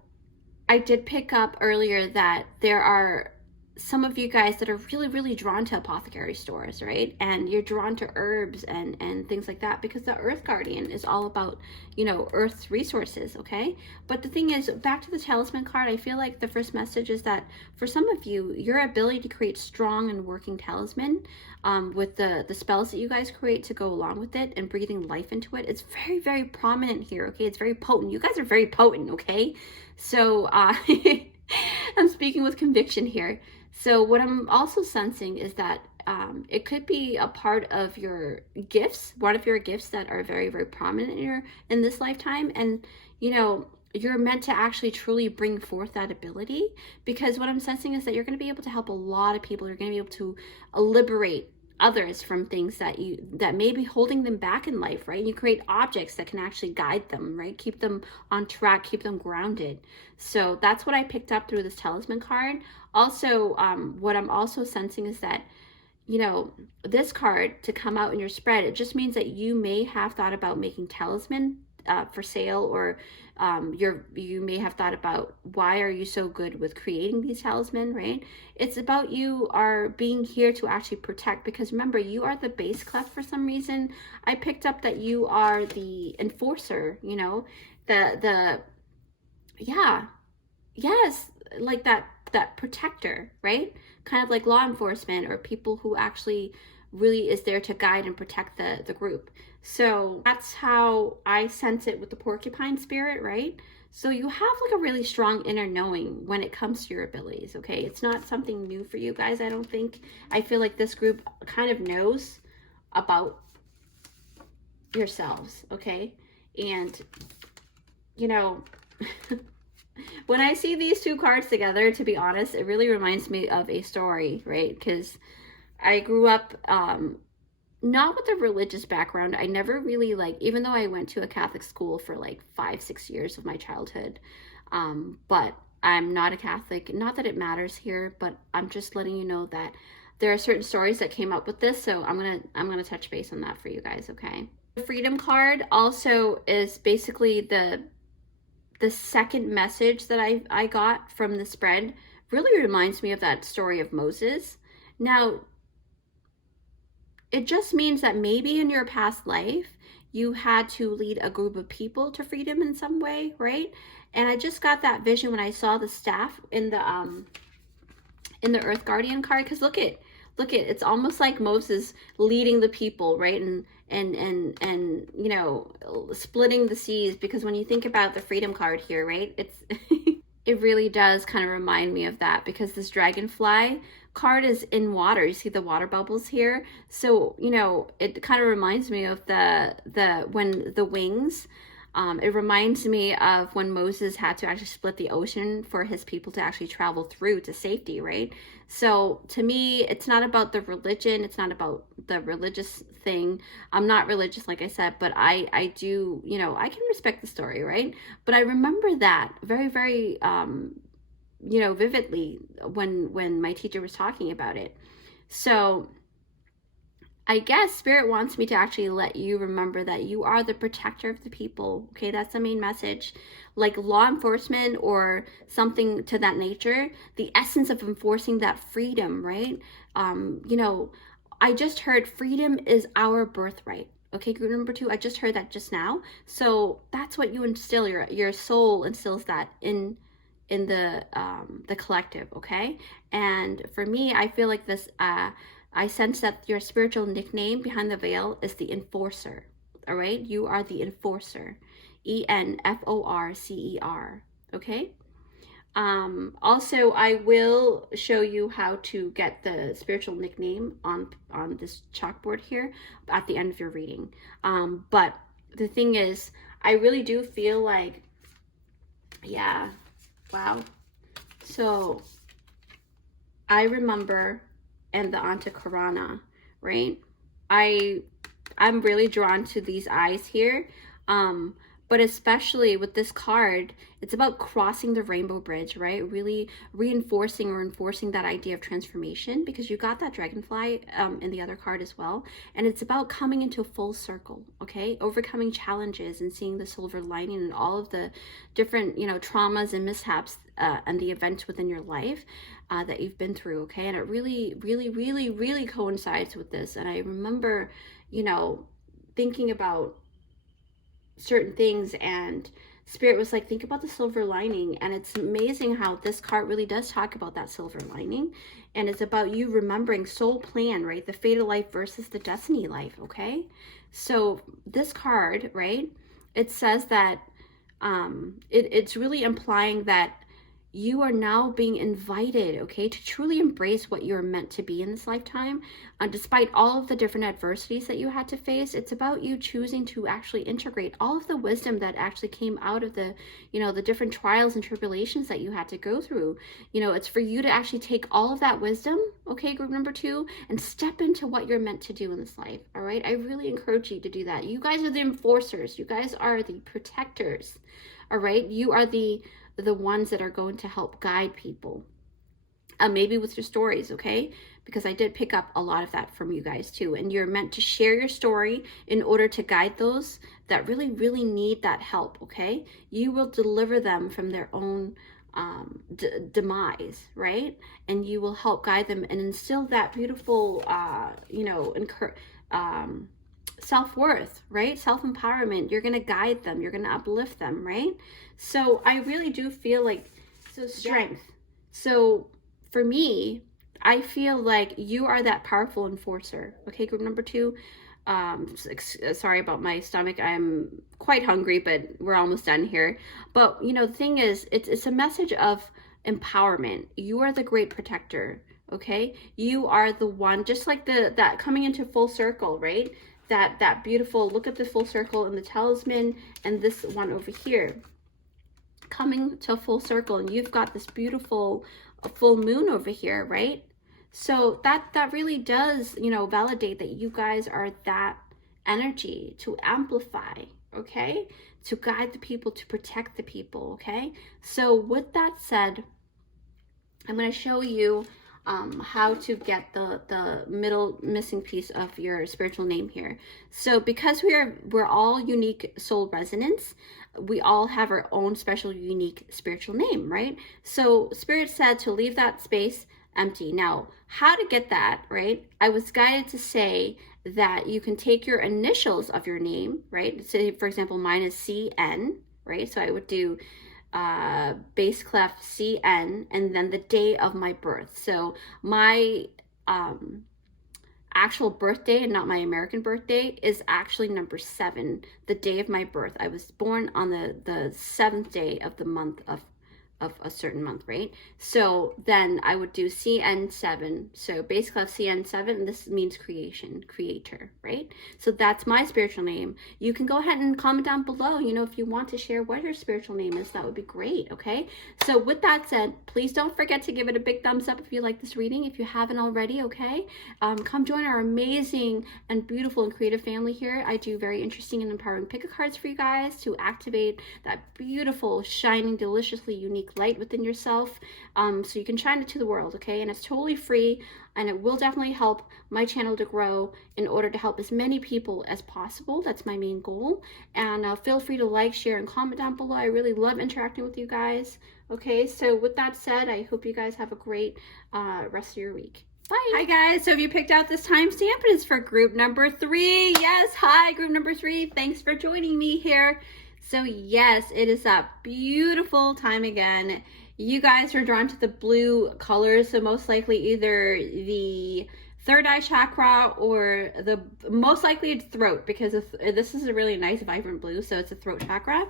I did pick up earlier that there are some of you guys that are really, really drawn to apothecary stores, right? And you're drawn to herbs and things like that, because the Earth Guardian is all about, you know, Earth's resources, okay? But the thing is, back to the talisman card, I feel like the first message is that for some of you, your ability to create strong and working talisman with the spells that you guys create to go along with it and breathing life into it, it's very, very prominent here, okay? It's very potent. You guys are very potent, okay? So I'm speaking with conviction here. So what I'm also sensing is that it could be a part of your gifts, one of your gifts that are very, very prominent in this lifetime. And, you know, you're meant to actually truly bring forth that ability, because what I'm sensing is that you're going to be able to help a lot of people. You're going to be able to liberate others from things that may be holding them back in life, right? You create objects that can actually guide them, right? Keep them on track, keep them grounded. So that's what I picked up through this talisman card. Also, what I'm also sensing is that, you know, this card to come out in your spread, it just means that you may have thought about making talisman for sale, or you may have thought about, why are you so good with creating these talisman, right? It's about you are being here to actually protect, because remember, you are the base clef for some reason. I picked up that you are the enforcer, you know, yeah, yes, like that protector, right? Kind of like law enforcement, or people who actually really is there to guide and protect the group. So that's how I sense it with the porcupine spirit, right? So you have like a really strong inner knowing when it comes to your abilities, okay? It's not something new for you guys, I don't think. I feel like this group kind of knows about yourselves, okay? And, you know, when I see these two cards together, to be honest, it really reminds me of a story, right? Because I grew up not with a religious background. I never really, like, even though I went to a Catholic school for like 5-6 years of my childhood, but I'm not a Catholic. Not that it matters here, but I'm just letting you know that there are certain stories that came up with this, so I'm gonna touch base on that for you guys, okay? The Freedom card also is basically the second message that I got from the spread. Really reminds me of that story of Moses. Now, it just means that maybe in your past life, you had to lead a group of people to freedom in some way, right? And I just got that vision when I saw the staff in the Earth Guardian card, because look at, it's almost like Moses leading the people, right? And you know, splitting the seas, because when you think about the Freedom card here, right, it's it really does kind of remind me of that, because this dragonfly card is in water. You see the water bubbles here, so you know, it kind of reminds me of the when the wings It reminds me of when Moses had to actually split the ocean for his people to actually travel through to safety, right? So to me, it's not about the religion. It's not about the religious thing. I'm not religious, like I said, but I do, you know, I can respect the story, right? But I remember that very, very, you know, vividly when my teacher was talking about it. So I guess Spirit wants me to actually let you remember that you are the protector of the people. Okay, that's the main message. Like law enforcement or something to that nature, the essence of enforcing that freedom, right? You know, I just heard freedom is our birthright. Okay, group number 2, I just heard that just now. So that's what you instill, your soul instills that in the collective, okay? And for me, I feel like this I sense that your spiritual nickname behind the veil is the enforcer. All right, you are the enforcer, ENFORCER. Okay. Also, I will show you how to get the spiritual nickname on this chalkboard here at the end of your reading. But the thing is, I really do feel like, yeah, wow. So I remember, and the Anta Karana, right? I'm really drawn to these eyes here. But especially with this card, it's about crossing the rainbow bridge, right? Really reinforcing or enforcing that idea of transformation, because you got that dragonfly in the other card as well. And it's about coming into a full circle, okay? Overcoming challenges and seeing the silver lining and all of the different, you know, traumas and mishaps and the events within your life that you've been through, okay? And it really, really, really, really coincides with this. And I remember, you know, thinking about certain things, and Spirit was like, think about the silver lining. And it's amazing how this card really does talk about that silver lining, and it's about you remembering soul plan, right? The fatal life versus the destiny life, okay? So this card, right, it says that it's really implying that you are now being invited, okay, to truly embrace what you're meant to be in this lifetime. Despite all of the different adversities that you had to face, it's about you choosing to actually integrate all of the wisdom that actually came out of the, you know, the different trials and tribulations that you had to go through. You know, it's for you to actually take all of that wisdom, okay, group number 2, and step into what you're meant to do in this life, all right? I really encourage you to do that. You guys are the enforcers. You guys are the protectors, all right? You are the ones that are going to help guide people, maybe with your stories, okay? Because I did pick up a lot of that from you guys too. And you're meant to share your story in order to guide those that really, really need that help, okay? You will deliver them from their own demise, right? And you will help guide them and instill that beautiful, you know, self-worth, right? Self-empowerment. You're going to guide them. You're going to uplift them, right? So I really do feel like, so strength. Yeah. So for me, I feel like you are that powerful enforcer. Okay, group number 2. Sorry about my stomach. I'm quite hungry, but we're almost done here. But, you know, the thing is, it's a message of empowerment. You are the great protector, okay? You are the one, just like that coming into full circle, right? That beautiful, look at the full circle and the talisman and this one over here. Coming to a full circle, and you've got this beautiful full moon over here, right? So that really does, you know, validate that you guys are that energy to amplify, okay? To guide the people, to protect the people, okay? So with that said, I'm going to show you how to get the middle missing piece of your spiritual name here. So because we're all unique soul resonance, we all have our own special unique spiritual name, right? So Spirit said to leave that space empty. Now, how to get that, right? I was guided to say that you can take your initials of your name, right? So for example, mine is CN, right? So I would do bass clef CN and then the day of my birth. So my actual birthday, and not my American birthday, is actually number 7, the day of my birth. I was born on the 7th day of the month of of a certain month, right? So then I would do CN7. So basically I have CN7, and this means creation, creator, right? So that's my spiritual name. You can go ahead and comment down below, you know, if you want to share what your spiritual name is, that would be great, okay? So with that said, please don't forget to give it a big thumbs up if you like this reading, if you haven't already, okay? Come join our amazing and beautiful and creative family here. I do very interesting and empowering pick-a cards for you guys to activate that beautiful, shining, deliciously unique light within yourself, so you can shine it to the world, okay? And it's totally free, and it will definitely help my channel to grow in order to help as many people as possible. That's my main goal. And feel free to like, share, and comment down below. I really love interacting with you guys. Okay, so with that said, I hope you guys have a great rest of your week. Bye. Hi guys, so if you picked out this timestamp, it is for group number 3. Yes, hi, group number 3. Thanks for joining me here. So yes, it is that beautiful time again. You guys are drawn to the blue colors, so most likely either the third eye chakra or the most likely it's throat, because this is a really nice vibrant blue, so it's a throat chakra.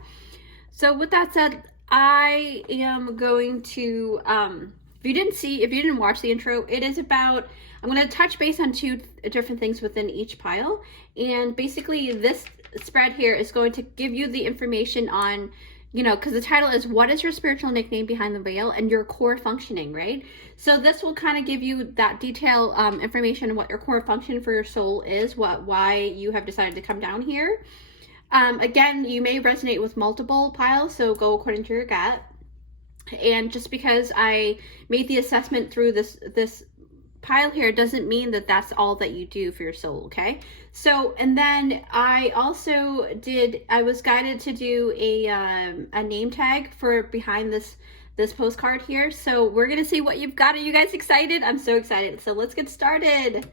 So with that said, I am going to if you didn't watch the intro, it is about, I'm going to touch base on 2 different things within each pile, and basically this spread here is going to give you the information on, you know, because the title is what is your spiritual nickname behind the veil and your core functioning, right? So this will kind of give you that detail information on what your core function for your soul is, why you have decided to come down here. Again, you may resonate with multiple piles, so go according to your gut. And just because I made the assessment through this pile here doesn't mean that that's all that you do for your soul, okay? So, and then I also I was guided to do a name tag for behind this postcard here. So we're gonna see what you've got. Are you guys excited? I'm so excited. So let's get started.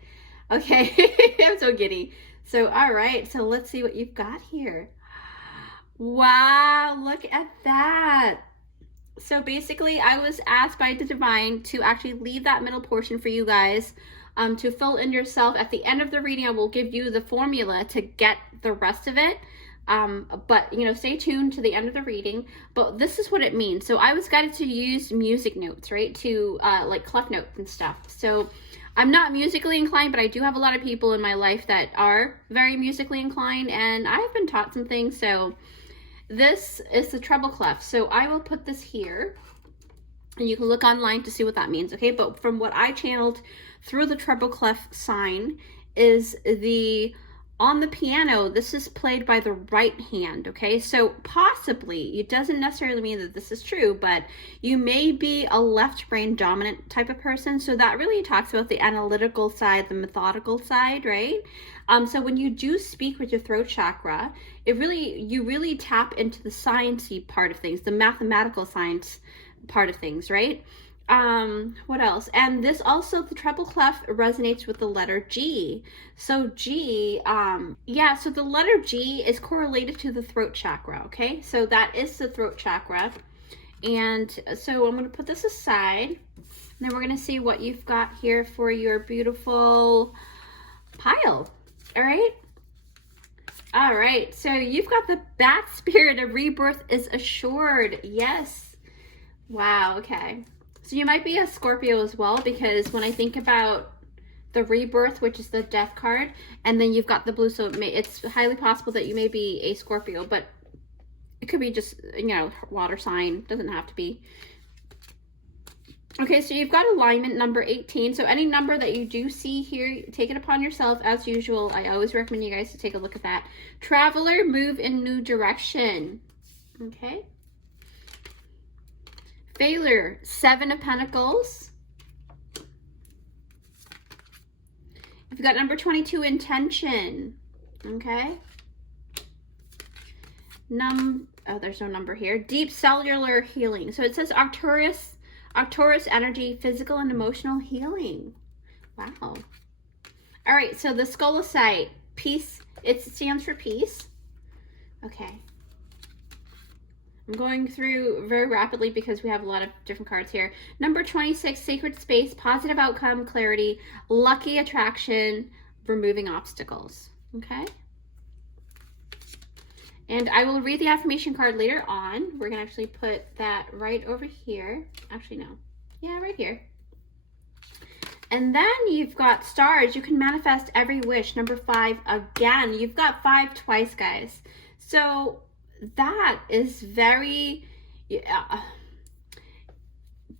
Okay, I'm so giddy. So, all right, so let's see what you've got here. Wow, look at that. So basically, I was asked by the divine to actually leave that middle portion for you guys to fill in yourself. At the end of the reading, I will give you the formula to get the rest of it. But, you know, stay tuned to the end of the reading. But this is what it means. So I was guided to use music notes, right, to like clef notes and stuff. So I'm not musically inclined, but I do have a lot of people in my life that are very musically inclined, and I've been taught some things. So this is the treble clef. So I will put this here, and you can look online to see what that means, okay? But from what I channeled through the treble clef sign is on the piano, this is played by the right hand, okay? So possibly, it doesn't necessarily mean that this is true, but you may be a left brain dominant type of person. So that really talks about the analytical side, the methodical side, right? So when you do speak with your throat chakra, you really tap into the sciencey part of things, the mathematical science part of things, right? What else? And this also, the treble clef resonates with the letter G. So G, yeah, so the letter G is correlated to the throat chakra, okay? So that is the throat chakra. And so I'm going to put this aside, and then we're going to see what you've got here for your beautiful pile. All right. All right. So you've got the bat spirit of rebirth is assured. Yes. Wow. Okay. So you might be a Scorpio as well, because when I think about the rebirth, which is the death card, and then you've got the blue, so it's highly possible that you may be a Scorpio, but it could be just, you know, water sign. Doesn't have to be. Okay, so you've got alignment number 18. So any number that you do see here, take it upon yourself as usual. I always recommend you guys to take a look at that. Traveler, move in new direction. Okay. Failure, 7 of Pentacles. You've got number 22, intention. Okay. Oh, there's no number here. Deep cellular healing. So it says Arcturus energy, physical and emotional healing. Wow. All right, so the Skolosite, peace, it stands for peace. Okay. I'm going through very rapidly because we have a lot of different cards here. Number 26, sacred space, positive outcome, clarity, lucky attraction, removing obstacles. Okay. And I will read the affirmation card later on. We're going to actually put that right over here. Actually, no. Yeah, right here. And then you've got stars. You can manifest every wish. Number 5 again. You've got 5 twice, guys. So that is very,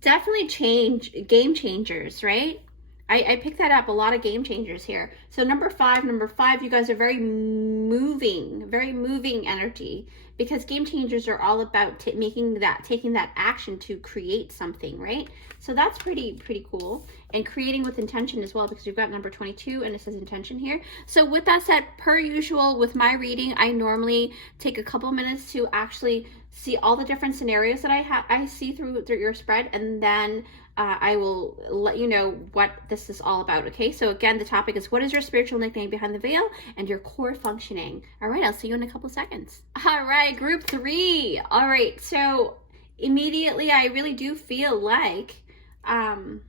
definitely game changers, right? I picked that up, a lot of game changers here. So number 5, you guys are very moving energy, because game changers are all about taking that action to create something, right? So that's pretty cool. And creating with intention as well, because we've got number 22 and it says intention here. So with that said, per usual with my reading, I normally take a couple minutes to actually see all the different scenarios that I see through your spread, and then I will let you know what this is all about, okay? So again, the topic is, what is your spiritual nickname behind the veil and your core functioning? All right, I'll see you in a couple seconds. All right, group 3. All right, so immediately I really do feel like I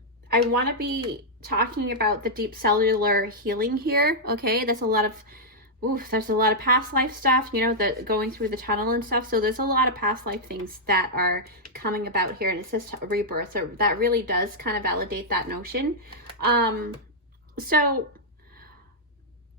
want to be talking about the deep cellular healing here, okay? There's a lot of past life stuff, you know, that going through the tunnel and stuff. So there's a lot of past life things that are coming about here, and it says rebirth. So that really does kind of validate that notion. So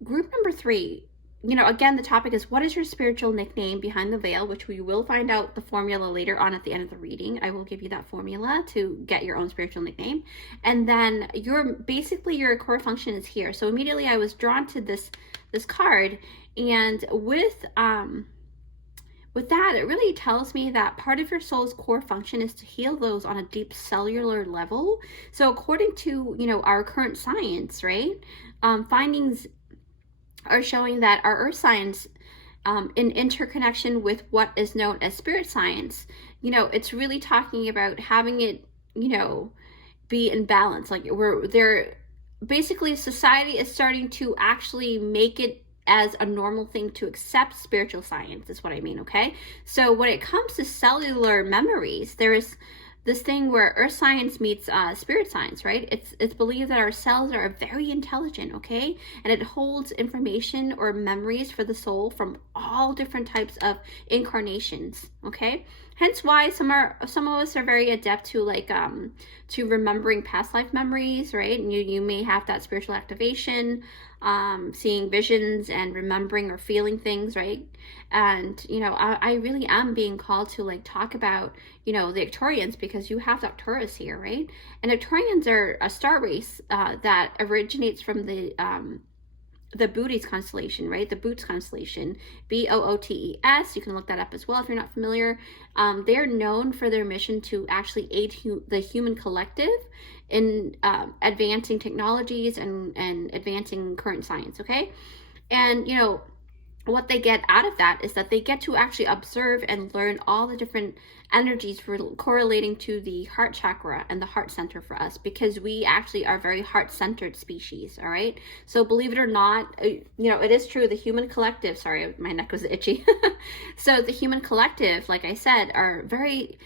group number 3, you know, again, the topic is, what is your spiritual nickname behind the veil, which we will find out the formula later on at the end of the reading. I will give you that formula to get your own spiritual nickname. And then your core function is here. So immediately I was drawn to this card, and with that, it really tells me that part of your soul's core function is to heal those on a deep cellular level. So according to, you know, our current science, right, findings are showing that our earth science, in interconnection with what is known as spirit science, you know, it's really talking about having it, you know, be in balance. Like basically society is starting to actually make it as a normal thing to accept spiritual science, is what I mean, okay? So when it comes to cellular memories, there is this thing where earth science meets spirit science, right? It's believed that our cells are very intelligent, okay? And it holds information or memories for the soul from all different types of incarnations, okay? Hence why some of us are very adept to to remembering past life memories, right? And you may have that spiritual activation, seeing visions and remembering or feeling things, right? And, you know, I really am being called to talk about, you know, the Arcturians, because you have Arcturus here, right? And Arcturians are a star race that originates from the Bootes constellation, right? The Bootes constellation, Bootes. You can look that up as well if you're not familiar. They're known for their mission to actually aid the human collective in advancing technologies and advancing current science, okay? And, you know, what they get out of that is that they get to actually observe and learn all the different energies correlating to the heart chakra and the heart center for us, because we actually are very heart-centered species, all right? So believe it or not, you know, it is true, the human collective, sorry, my neck was itchy. So the human collective, like I said, are very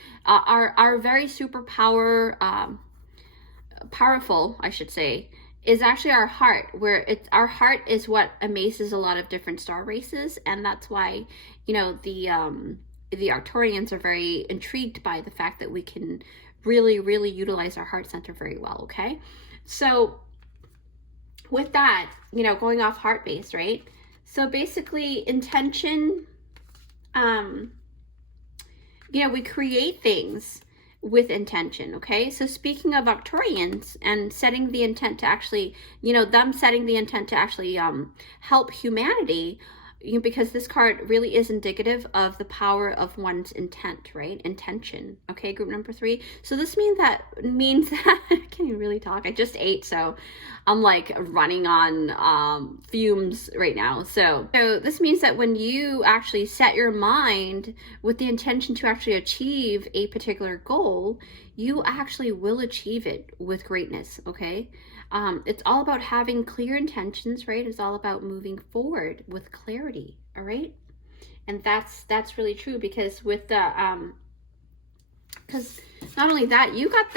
powerful, I should say, is actually our heart, where our heart is what amazes a lot of different star races. And that's why, you know, the Arcturians are very intrigued by the fact that we can really utilize our heart center very well, okay? So with that, you know, going off heart base, right? So basically intention, you know, we create things with intention, okay? So speaking of Arcturians and setting the intent to actually, you know, them setting the intent to actually help humanity, because this card really is indicative of the power of one's intent, right? Intention, okay, group number 3. So this means that I can't even really talk. I just ate, so I'm like running on fumes right now. So this means that when you actually set your mind with the intention to actually achieve a particular goal, you actually will achieve it with greatness, okay? It's all about having clear intentions, right? It's all about moving forward with clarity, all right? And that's really true, because with the because not only that, you got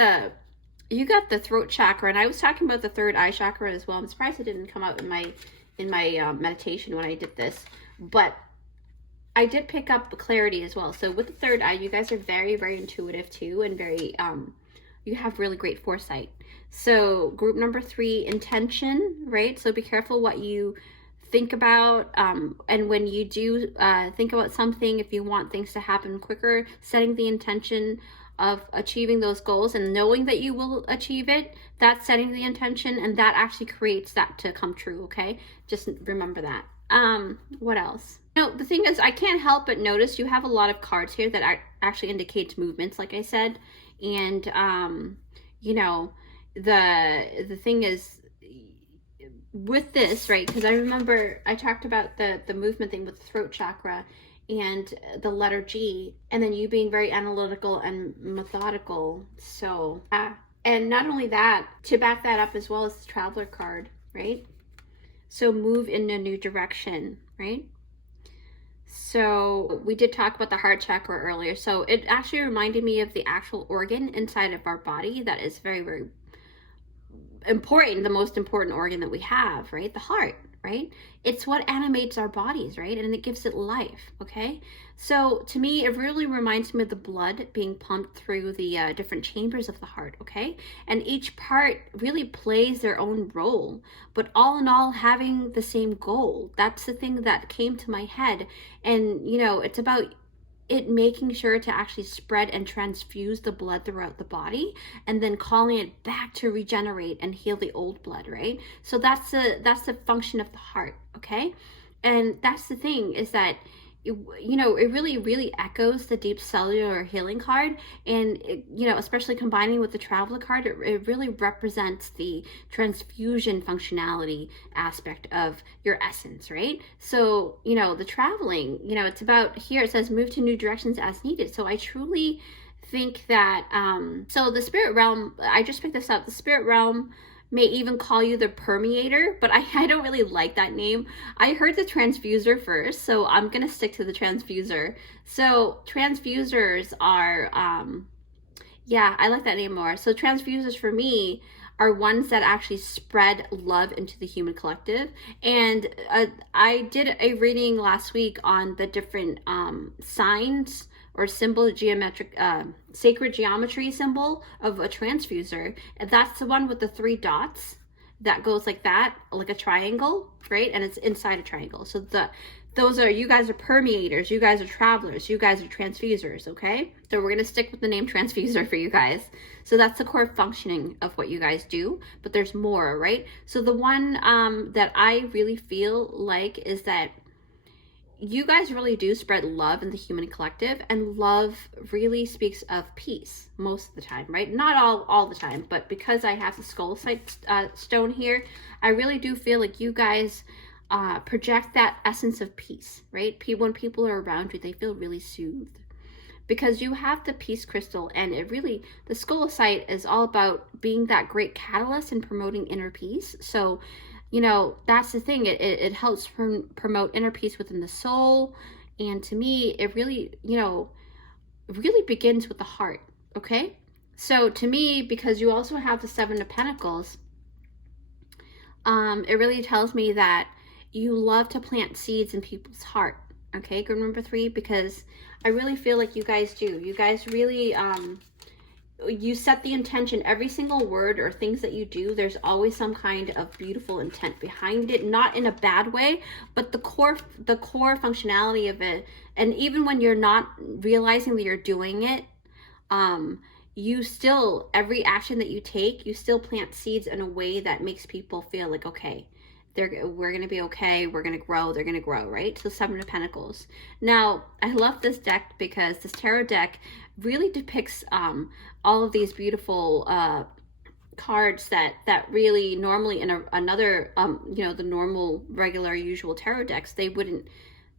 the throat chakra, and I was talking about the third eye chakra as well. I'm surprised it didn't come out in my meditation when I did this, but I did pick up clarity as well. So with the third eye, you guys are very, very intuitive too, and very, you have really great foresight. So group number 3, intention, right? So be careful what you think about, and when you do think about something, if you want things to happen quicker, setting the intention of achieving those goals and knowing that you will achieve it, that's setting the intention, and that actually creates that to come true. Okay, just remember that. What else? No, the thing is, I can't help but notice you have a lot of cards here that actually indicates movements, like I said. And you know, the thing is, with this, right, because I remember I talked about the movement thing with the throat chakra and the letter G, and then you being very analytical and methodical. So and not only that, to back that up as well as the traveler card, right? So move in a new direction, right? So we did talk about the heart chakra earlier. So it actually reminded me of the actual organ inside of our body that is very, very important, the most important organ that we have, right? The heart, right? It's what animates our bodies, right? And it gives it life, okay? So to me, it really reminds me of the blood being pumped through the different chambers of the heart, okay? And each part really plays their own role, but all in all, having the same goal. That's the thing that came to my head. And, you know, it's about it making sure to actually spread and transfuse the blood throughout the body, and then calling it back to regenerate and heal the old blood, right? So that's the function of the heart, okay? And that's the thing, is that you know, it really echoes the deep cellular healing card, and it, you know, especially combining with the traveler card, it really represents the transfusion functionality aspect of your essence, right? So, you know, the traveling, you know, it's about, here it says move to new directions as needed. So I truly think that so the spirit realm, I just picked this up, the spirit realm may even call you the permeator, but I don't really like that name. I heard the transfuser first, so I'm gonna stick to the transfuser. So transfusers are, yeah, I like that name more. So transfusers for me are ones that actually spread love into the human collective. And I did a reading last week on the different signs or symbol, geometric, sacred geometry symbol of a transfuser. And that's the one with the 3 dots that goes like that, like a triangle, right? And it's inside a triangle. So those are, you guys are permeators, you guys are travelers, you guys are transfusers, okay? So we're gonna stick with the name transfuser for you guys. So that's the core functioning of what you guys do, but there's more, right? So the one that I really feel like is that you guys really do spread love in the human collective, and love really speaks of peace most of the time, right? Not all the time, but because I have the skull site stone here, I really do feel like you guys project that essence of peace, right? When people are around you, they feel really soothed because you have the peace crystal, and it really, the skull site is all about being that great catalyst and promoting inner peace. So, you know, that's the thing. It helps promote inner peace within the soul. And to me, it really, you know, really begins with the heart, okay? So to me, because you also have the 7 of Pentacles, it really tells me that you love to plant seeds in people's heart, okay? Group number 3, because I really feel like you guys do. You guys really, you set the intention. Every single word or things that you do, there's always some kind of beautiful intent behind it, not in a bad way, but the core functionality of it. And even when you're not realizing that you're doing it, you still, every action that you take, you still plant seeds in a way that makes people feel like, okay, we're going to be okay, we're going to grow, they're going to grow, right? So 7 of Pentacles. Now, I love this deck because this tarot deck really depicts all of these beautiful cards that really normally in another, you know, the normal, regular, usual tarot decks, they wouldn't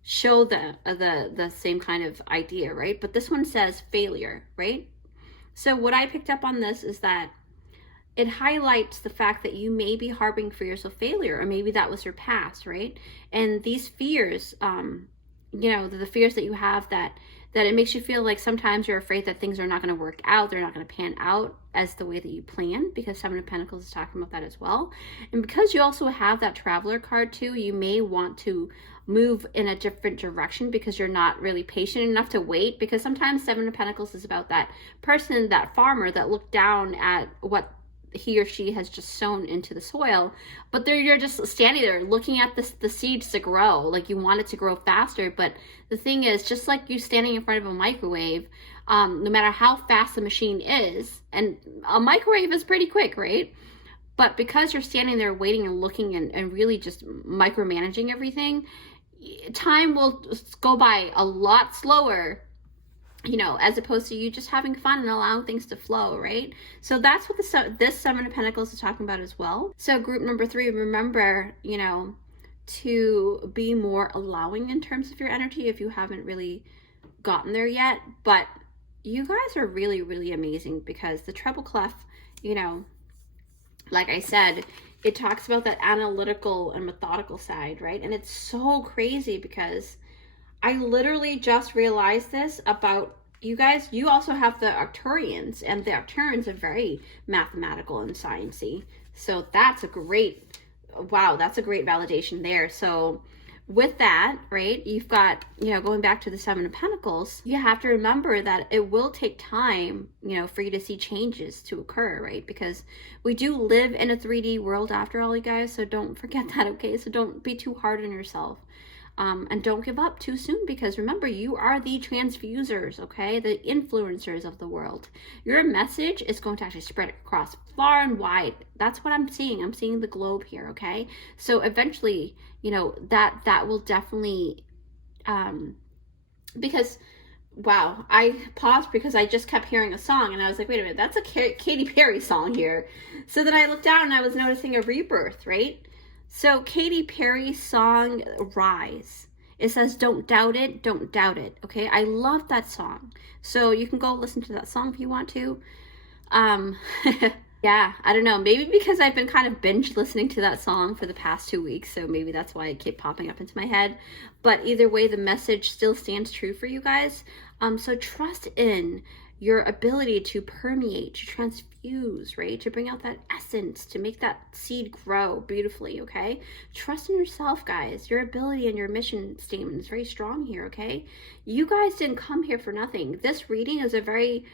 show the same kind of idea, right? But this one says failure, right? So what I picked up on this is that it highlights the fact that you may be harboring fears of failure, or maybe that was your past, right? And these fears, you know, the fears that you have, that it makes you feel like sometimes you're afraid that things are not going to work out, they're not going to pan out as the way that you plan, because 7 of Pentacles is talking about that as well. And because you also have that traveler card too, you may want to move in a different direction because you're not really patient enough to wait. Because sometimes Seven of Pentacles is about that person, that farmer that looked down at what he or she has just sown into the soil, but you're just standing there looking at the seeds to grow. Like, you want it to grow faster, but the thing is, just like you standing in front of a microwave, no matter how fast the machine is, and a microwave is pretty quick, right? But because you're standing there waiting and looking and really just micromanaging everything, time will go by a lot slower, you know, as opposed to you just having fun and allowing things to flow, right? So that's what this Seven of Pentacles is talking about as well. So group number 3, remember, you know, to be more allowing in terms of your energy if you haven't really gotten there yet. But you guys are really, really amazing, because the treble clef, you know, like I said, it talks about that analytical and methodical side, right? And it's so crazy because I literally just realized this about you guys. You also have the Arcturians, and the Arcturians are very mathematical and sciencey. So that's a great, wow, that's a great validation there. So with that, right, you've got, you know, going back to the Seven of Pentacles, you have to remember that it will take time, you know, for you to see changes to occur, right? Because we do live in a 3D world after all, you guys. So don't forget that, okay? So don't be too hard on yourself. And don't give up too soon, because remember, you are the transfusers, okay? The influencers of the world. Your message is going to actually spread across far and wide. That's what I'm seeing. I'm seeing the globe here, okay? So eventually, you know, that will definitely, because, wow, I paused because I just kept hearing a song, and I was like, wait a minute, that's a Katy Perry song here. So then I looked down and I was noticing a rebirth, right? So Katy Perry's song, Rise, it says, don't doubt it, don't doubt it, okay? I love that song. So you can go listen to that song if you want to. Yeah, I don't know. Maybe because I've been kind of binge listening to that song for the past 2 weeks, so maybe that's why it kept popping up into my head. But either way, the message still stands true for you guys. So trust in your ability to permeate, to transfuse, right? To bring out that essence, to make that seed grow beautifully, okay? Trust in yourself, guys. Your ability and your mission statement is very strong here, okay? You guys didn't come here for nothing. This reading is a very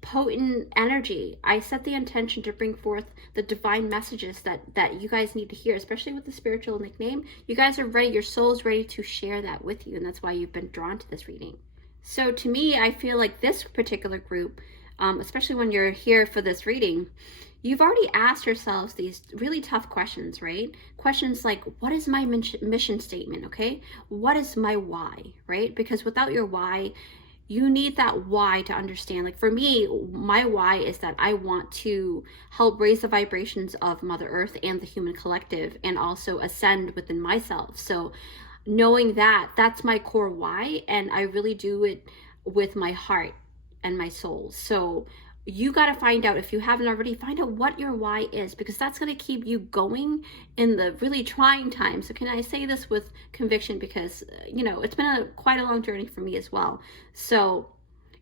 potent energy. I set the intention to bring forth the divine messages that you guys need to hear, especially with the spiritual nickname. You guys are ready. Your soul's ready to share that with you, and that's why you've been drawn to this reading. So to me, I feel like this particular group, especially when you're here for this reading, you've already asked yourselves these really tough questions, right? Questions like, what is my mission statement, okay? What is my why, right? Because without your why, you need that why to understand. Like for me, my why is that I want to help raise the vibrations of Mother Earth and the human collective, and also ascend within myself. So knowing that, that's my core why, and I really do it with my heart and my soul. So you got to find out, if you haven't already, find out what your why is, because that's going to keep you going in the really trying times. So can I say this with conviction, because you know, it's been quite a long journey for me as well. So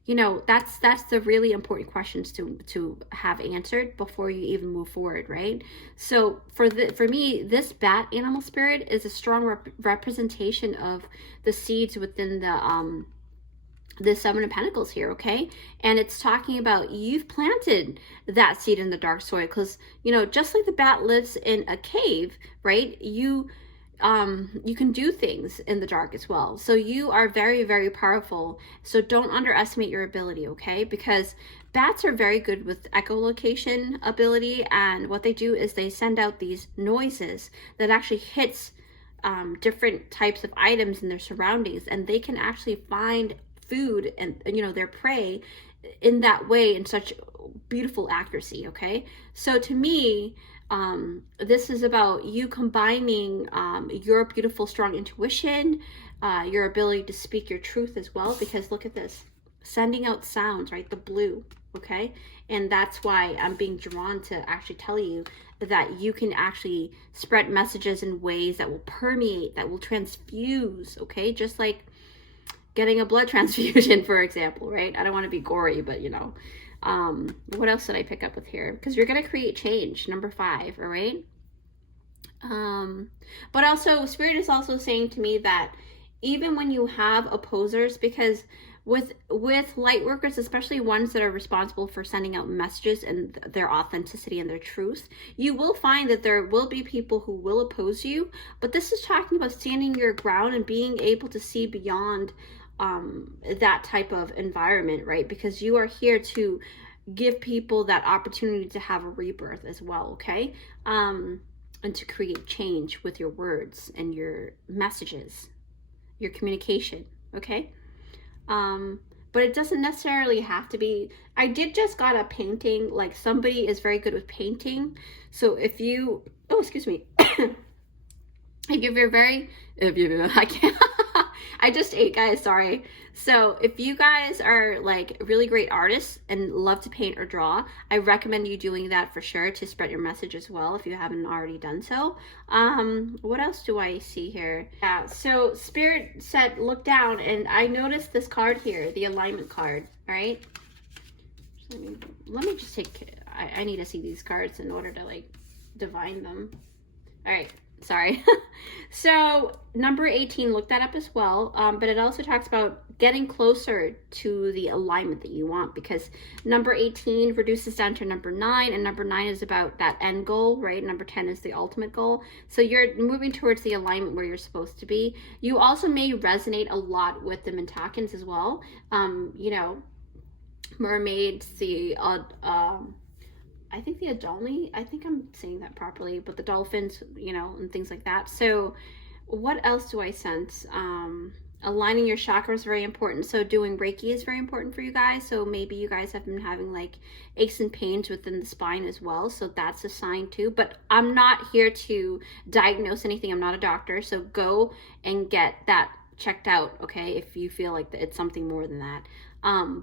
you know, that's the really important questions to have answered before you even move forward, right? So for me, this bat animal spirit is a strong representation of the seeds within the Seven of Pentacles here, okay? And it's talking about you've planted that seed in the dark soil, because you know, just like the bat lives in a cave, right? You can do things in the dark as well. So you are very, very powerful. So don't underestimate your ability, okay? Because bats are very good with echolocation ability, and what they do is they send out these noises that actually hits different types of items in their surroundings, and they can actually find food and, you know, their prey in that way, in such beautiful accuracy, okay? So to me, this is about you combining your beautiful, strong intuition, your ability to speak your truth as well, because look at this, sending out sounds, right? The blue, okay? And that's why I'm being drawn to actually tell you that you can actually spread messages in ways that will permeate, that will transfuse, okay? Just like getting a blood transfusion, for example, right? I don't want to be gory, but you know, what else did I pick up with here? Because you're going to create change, number 5, all right? But also, Spirit is also saying to me that even when you have opposers, because with light workers, especially ones that are responsible for sending out messages and their authenticity and their truth, you will find that there will be people who will oppose you. But this is talking about standing your ground and being able to see beyond that type of environment, right? Because you are here to give people that opportunity to have a rebirth as well, okay? And to create change with your words and your messages, your communication, okay? But it doesn't necessarily have to be. I did just got a painting, like somebody is very good with painting. So if you, oh, excuse me. I can't, I just ate, guys, sorry. So if you guys are like really great artists and love to paint or draw, I recommend you doing that for sure to spread your message as well if you haven't already done so. What else do I see here? Yeah, so Spirit said look down, and I noticed this card here, the alignment card, right? Let me just take, I need to see these cards in order to like divine them. All right. Sorry. So number 18, look that up as well. But it also talks about getting closer to the alignment that you want, because number 18 reduces down to number 9, and number 9 is about that end goal, right? Number 10 is the ultimate goal. So you're moving towards the alignment where you're supposed to be. You also may resonate a lot with the Mintakans as well. You know, mermaids, the I think the Adolni, I think I'm saying that properly, but the dolphins, you know, and things like that. So what else do I sense? Aligning your chakras is very important. So doing Reiki is very important for you guys. So maybe you guys have been having like aches and pains within the spine as well. So that's a sign too. But I'm not here to diagnose anything. I'm not a doctor. So go and get that checked out, okay, if you feel like it's something more than that.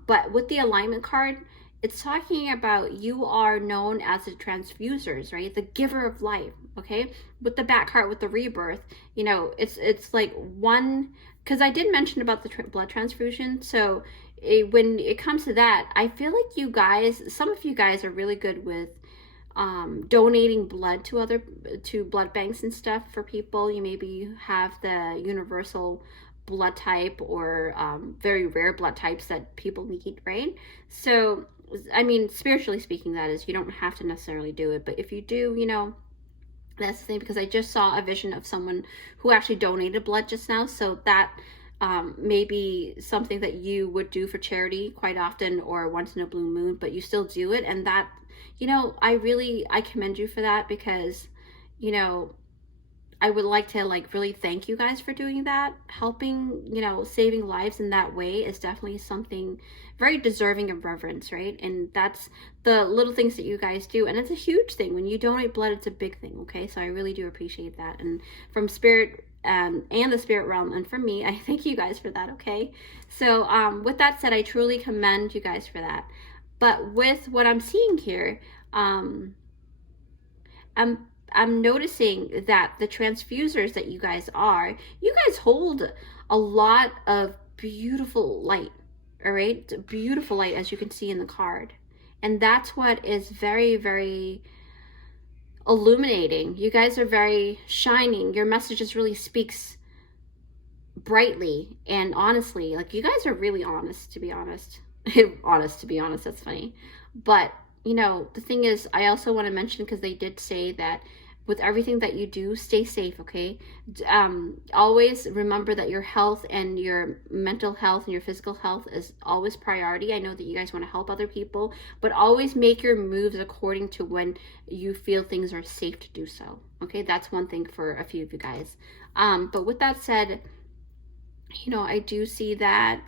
But with the alignment card, it's talking about you are known as the transfusers, right? The giver of life, okay? With the back card, with the rebirth, you know, it's like one, because I did mention about the blood transfusion. So when it comes to that, I feel like you guys, some of you guys are really good with donating blood to blood banks and stuff for people. You maybe have the universal blood type or very rare blood types that people need, right? So I mean, spiritually speaking, that is, you don't have to necessarily do it, but if you do, you know, that's the thing, because I just saw a vision of someone who actually donated blood just now. So that may be something that you would do for charity quite often or once in a blue moon, but you still do it. And that, you know, I commend you for that, because, you know, I would like to like really thank you guys for doing that. Helping, you know, saving lives in that way is definitely something very deserving of reverence, right? And that's the little things that you guys do. And it's a huge thing. When you donate blood, it's a big thing, okay? So I really do appreciate that. And from Spirit and the spirit realm, and from me, I thank you guys for that, okay? So with that said, I truly commend you guys for that. But with what I'm seeing here, I'm noticing that the transfusers that you guys are, you guys hold a lot of beautiful light, all right? Beautiful light, as you can see in the card. And that's what is very, very illuminating. You guys are very shining. Your message just really speaks brightly and honestly. Like, you guys are really honest, to be honest. Honest, to be honest, that's funny. But, you know, the thing is, I also want to mention, because they did say that with everything that you do, stay safe, okay? Always remember that your health and your mental health and your physical health is always priority. I know that you guys want to help other people, but always make your moves according to when you feel things are safe to do so, okay? That's one thing for a few of you guys. But with that said, you know, I do see that,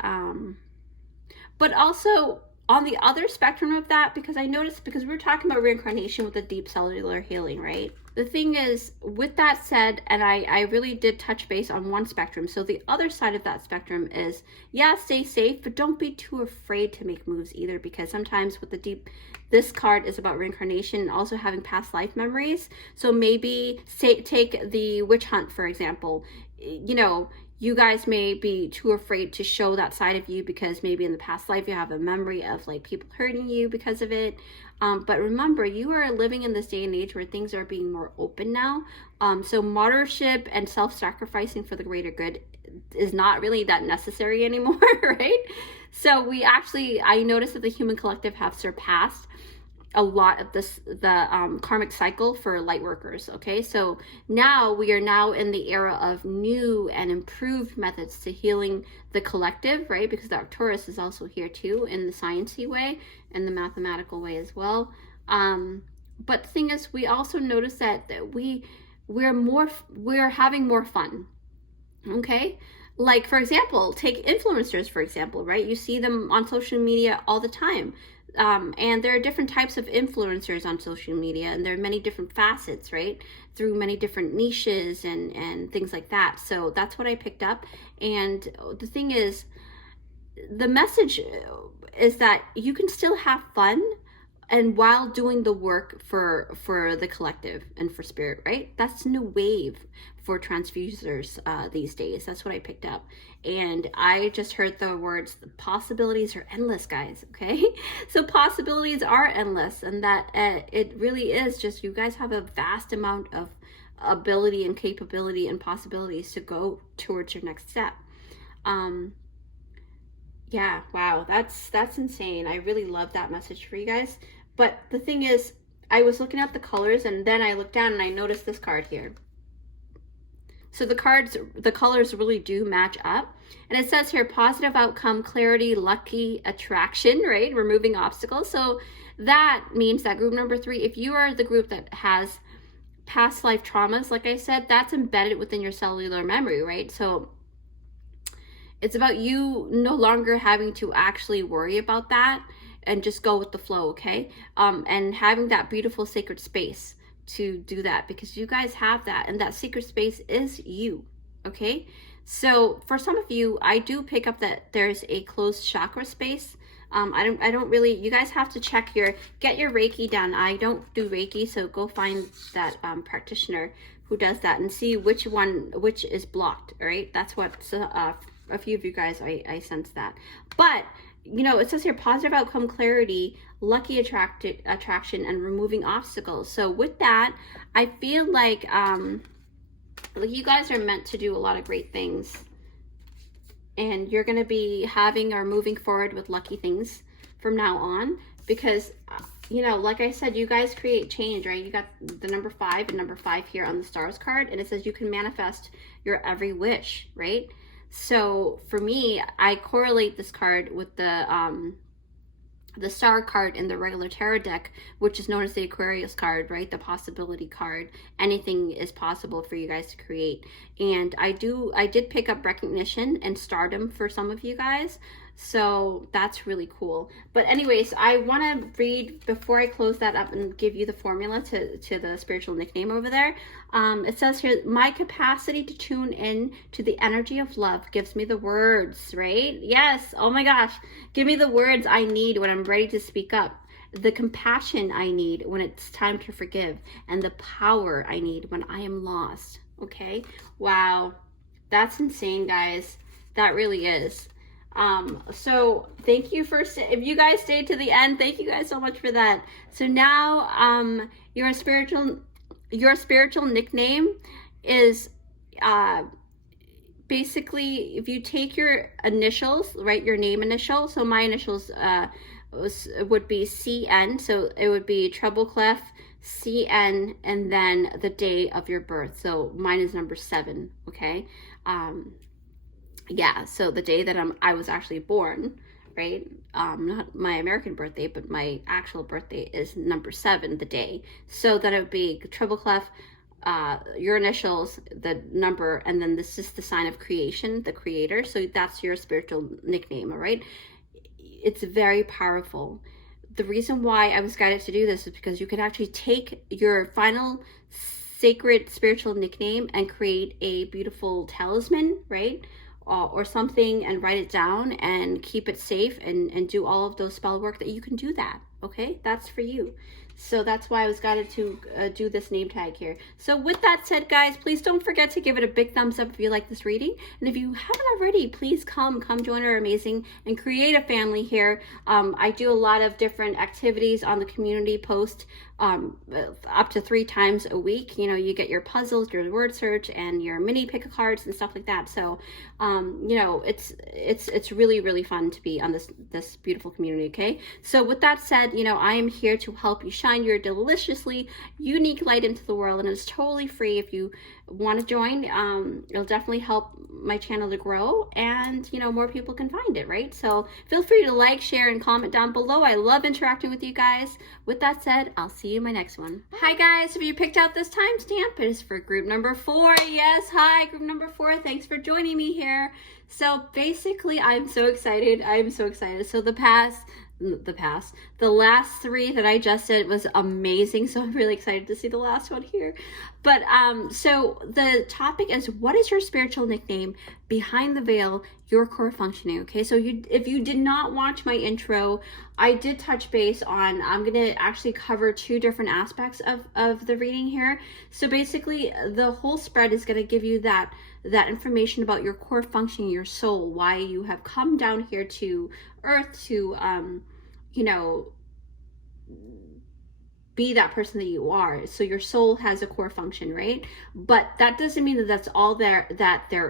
but also on the other spectrum of that, because I noticed, because we were talking about reincarnation with the deep cellular healing, right? The thing is, with that said, and I really did touch base on one spectrum. So the other side of that spectrum is, yeah, stay safe, but don't be too afraid to make moves either, because sometimes with the deep, this card is about reincarnation and also having past life memories. So maybe take the witch hunt, for example. You know, you guys may be too afraid to show that side of you because maybe in the past life you have a memory of like people hurting you because of it. But remember, you are living in this day and age where things are being more open now. So martyrship and self-sacrificing for the greater good is not really that necessary anymore, right? So I noticed that the human collective have surpassed a lot of the karmic cycle for light workers. Okay, so now we are now in the era of new and improved methods to healing the collective, right? Because the Arcturus is also here too, in the sciencey way and the mathematical way as well. But the thing is, we also notice that we're having more fun. Okay, like for example, take influencers for example, right? You see them on social media all the time. And there are different types of influencers on social media, and there are many different facets, right, through many different niches and things like that. So that's what I picked up. And the thing is, the message is that you can still have fun and while doing the work for the collective and for spirit, right? That's the new wave for transfusers these days. That's what I picked up. And I just heard the words, the possibilities are endless, guys, okay? So possibilities are endless, and that it really is just, you guys have a vast amount of ability and capability and possibilities to go towards your next step. Yeah, wow, that's insane. I really love that message for you guys. But the thing is, I was looking at the colors, and then I looked down and I noticed this card here. So the colors really do match up. And it says here, positive outcome, clarity, lucky attraction, right? Removing obstacles. So that means that group number 3, if you are the group that has past life traumas, like I said, that's embedded within your cellular memory, right? So it's about you no longer having to actually worry about that and just go with the flow, okay? And having that beautiful sacred space to do that, because you guys have that, and that secret space is you, okay? So for some of you, I do pick up that there's a closed chakra space. I don't really, you guys have to get your Reiki done. I don't do Reiki, so go find that practitioner who does that and see which is blocked, all right? That's what a few of you guys, I sense that. But you know, it says here, positive outcome, clarity, lucky attraction, and removing obstacles. So with that, I feel like you guys are meant to do a lot of great things, and you're going to be having or moving forward with lucky things from now on, because you know, like I said, you guys create change, right? You got the number 5 and number 5 here on the stars card, and it says you can manifest your every wish, right? So for me, I correlate this card with the star card in the regular tarot deck, which is known as the Aquarius card, right? The possibility card. Anything is possible for you guys to create. And I did pick up recognition and stardom for some of you guys. So that's really cool. But anyways, I want to read before I close that up and give you the formula to the spiritual nickname over there. It says here, my capacity to tune in to the energy of love gives me the words, right? Yes. Oh my gosh. Give me the words I need when I'm ready to speak up. The compassion I need when it's time to forgive. And the power I need when I am lost. Okay. Wow. That's insane, guys. That really is. So thank you if you guys stayed to the end, thank you guys so much for that. So now, your spiritual nickname is, basically, if you take your initials, right, your name initial, so my initials, would be CN, so it would be treble clef, CN, and then the day of your birth. So mine is number 7, okay? Yeah, so the day that I was actually born, right? Not my American birthday, but my actual birthday is number 7, the day. So then it would be treble clef, your initials, the number, and then this is the sign of creation, the creator. So that's your spiritual nickname, all right? It's very powerful. The reason why I was guided to do this is because you can actually take your final sacred spiritual nickname and create a beautiful talisman, right? Or something, and write it down and keep it safe and do all of those spell work that you can do that. Okay, that's for you. So that's why I was guided to do this name tag here. So with that said, guys, please don't forget to give it a big thumbs up if you like this reading. And if you haven't already, please come join our amazing and create a family here. I do a lot of different activities on the community post up to 3 times a week. You know, you get your puzzles, your word search, and your mini pick a cards and stuff like that. So, you know, it's really, really fun to be on this beautiful community. Okay. So with that said, you know, I am here to help you shine your deliciously unique light into the world, and it's totally free. If you want to join, it'll definitely help my channel to grow, and you know, more people can find it, right? So feel free to like, share, and comment down below. I love interacting with you guys. With that said, I'll see you in my next one. Hi guys, if you picked out this timestamp, it is for group number 4. Yes, hi, group number 4. Thanks for joining me here. So basically, I'm so excited. I'm so excited. So the last 3 that I just did was amazing. So I'm really excited to see the last one here. But so the topic is, what is your spiritual nickname? Behind the veil, your core functioning. Okay, so if you did not watch my intro, I did touch base on, I'm going to actually cover 2 different aspects of the reading here. So basically, the whole spread is going to give you that information about your core functioning, your soul, why you have come down here to earth to you know, be that person that you are. So your soul has a core function, right? But that doesn't mean that that's all there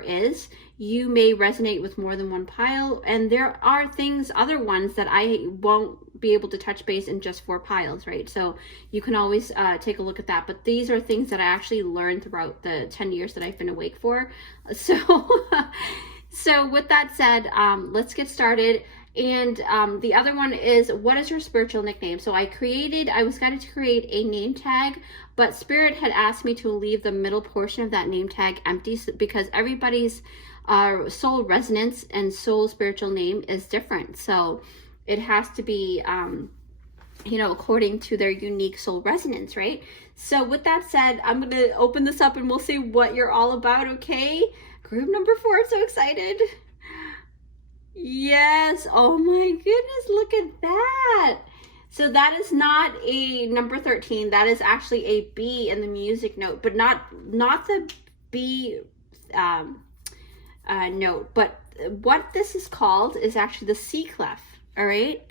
is. You may resonate with more than one pile, and there are other ones that I won't be able to touch base in just 4 piles, right? So you can always take a look at that. But these are things that I actually learned throughout the 10 years that I've been awake for. So so with that said, let's get started. And the other one is, what is your spiritual nickname? So I was guided to create a name tag, but Spirit had asked me to leave the middle portion of that name tag empty, because everybody's soul resonance and soul spiritual name is different. So it has to be, you know, according to their unique soul resonance, right? So with that said, I'm going to open this up and we'll see what you're all about, okay? Group number 4, I'm so excited. Yes, oh my goodness, look at that. So that is not a number 13. That is actually a B in the music note, but not the B note. But what this is called is actually the C clef, all right?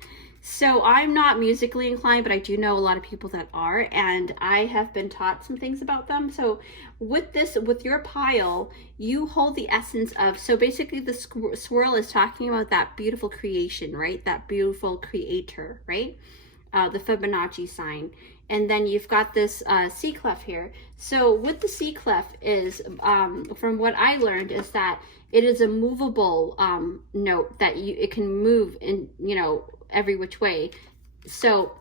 So I'm not musically inclined, but I do know a lot of people that are, and I have been taught some things about them. So with your pile, you hold the essence of, so basically the swirl is talking about that beautiful creation, right? That beautiful creator, right? The Fibonacci sign. And then you've got this C clef here. So with the C clef is, from what I learned, is that it is a movable note that it can move in, you know, every which way. So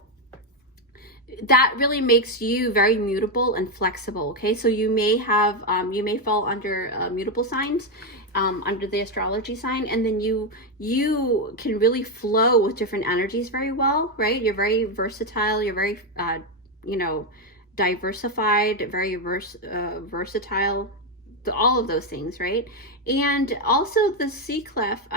that really makes you very mutable and flexible. Okay, so you may have you may fall under mutable signs, under the astrology sign, and then you can really flow with different energies very well, right? You're very versatile, you're very you know, diversified, very versatile, all of those things, right? And also the C clef,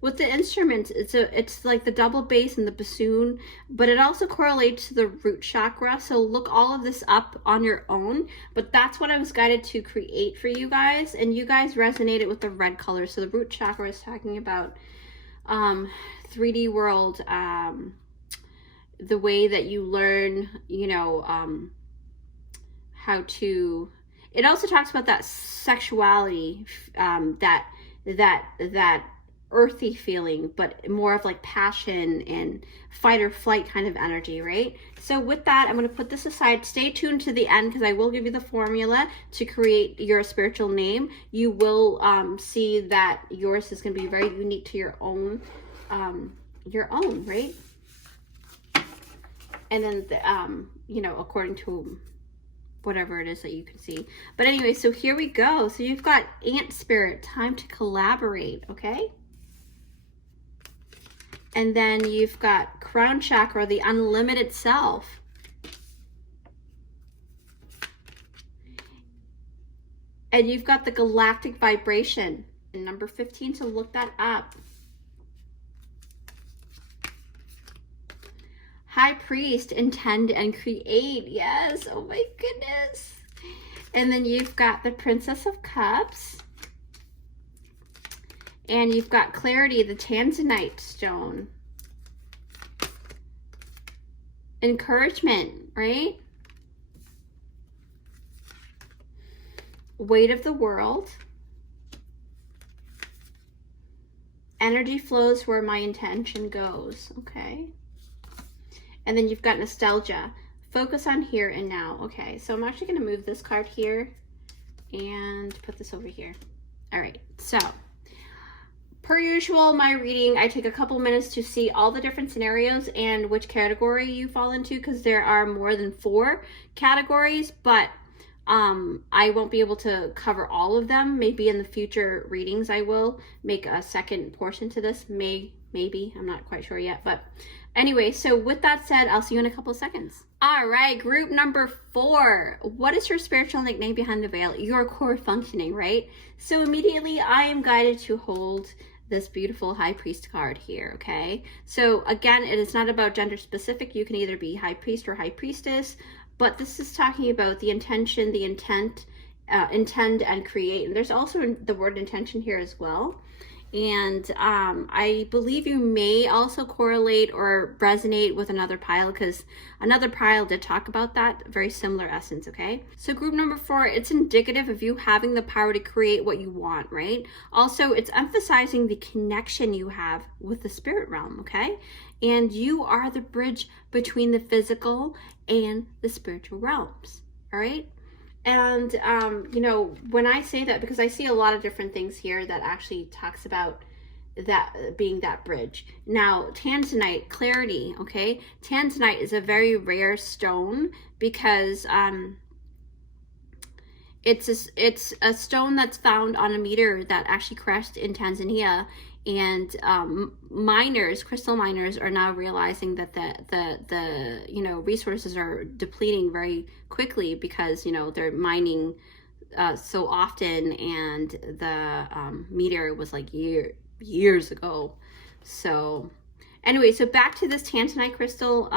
with the instruments, it's like the double bass and the bassoon, but it also correlates to the root chakra. So look all of this up on your own, but that's what I was guided to create for you guys, and you guys resonated with the red color. So the root chakra is talking about 3D world, the way that you learn, you know, how to. It also talks about that sexuality, that earthy feeling, but more of like passion and fight or flight kind of energy, right? So with that, I'm going to put this aside. Stay tuned to the end, because I will give you the formula to create your spiritual name. You will see that yours is going to be very unique to your own, right? And then, you know, according to whatever it is that you can see. But anyway, so here we go. So you've got Ant Spirit, time to collaborate, okay? And then you've got Crown Chakra, the unlimited self. And you've got the galactic vibration. And number 15, so look that up. High Priest, intend and create. Yes, oh my goodness. And then you've got the Princess of Cups. And you've got Clarity, the Tanzanite stone. Encouragement, right? Weight of the World. Energy flows where my intention goes. Okay. And then you've got Nostalgia. Focus on here and now. Okay, so I'm actually going to move this card here and put this over here. All right, so per usual, my reading, I take a couple minutes to see all the different scenarios and which category you fall into, because there are more than 4 categories, but I won't be able to cover all of them. Maybe in the future readings I will make a second portion to this. Maybe, I'm not quite sure yet. But anyway, so with that said, I'll see you in a couple of seconds. All right, group number 4. What is your spiritual nickname behind the veil? Your core functioning, right? So immediately I am guided to hold this beautiful High Priest card here, okay? So again, it is not about gender specific. You can either be High Priest or High Priestess, but this is talking about the intention, the intent, intend and create. And there's also the word intention here as well. And I believe you may also correlate or resonate with another pile, because another pile did talk about that, very similar essence, okay? So group number 4, it's indicative of you having the power to create what you want, right? Also, it's emphasizing the connection you have with the spirit realm, okay? And you are the bridge between the physical and the spiritual realms, all right? And, you know, when I say that, because I see a lot of different things here that actually talks about that being that bridge. Now, Tanzanite, clarity, okay? Tanzanite is a very rare stone because it's a stone that's found on a meteor that actually crashed in Tanzania. And miners, crystal miners, are now realizing that the you know, resources are depleting very quickly because, you know, they're mining so often, and the meteor was like years ago. So anyway, so back to this Tanzanite crystal,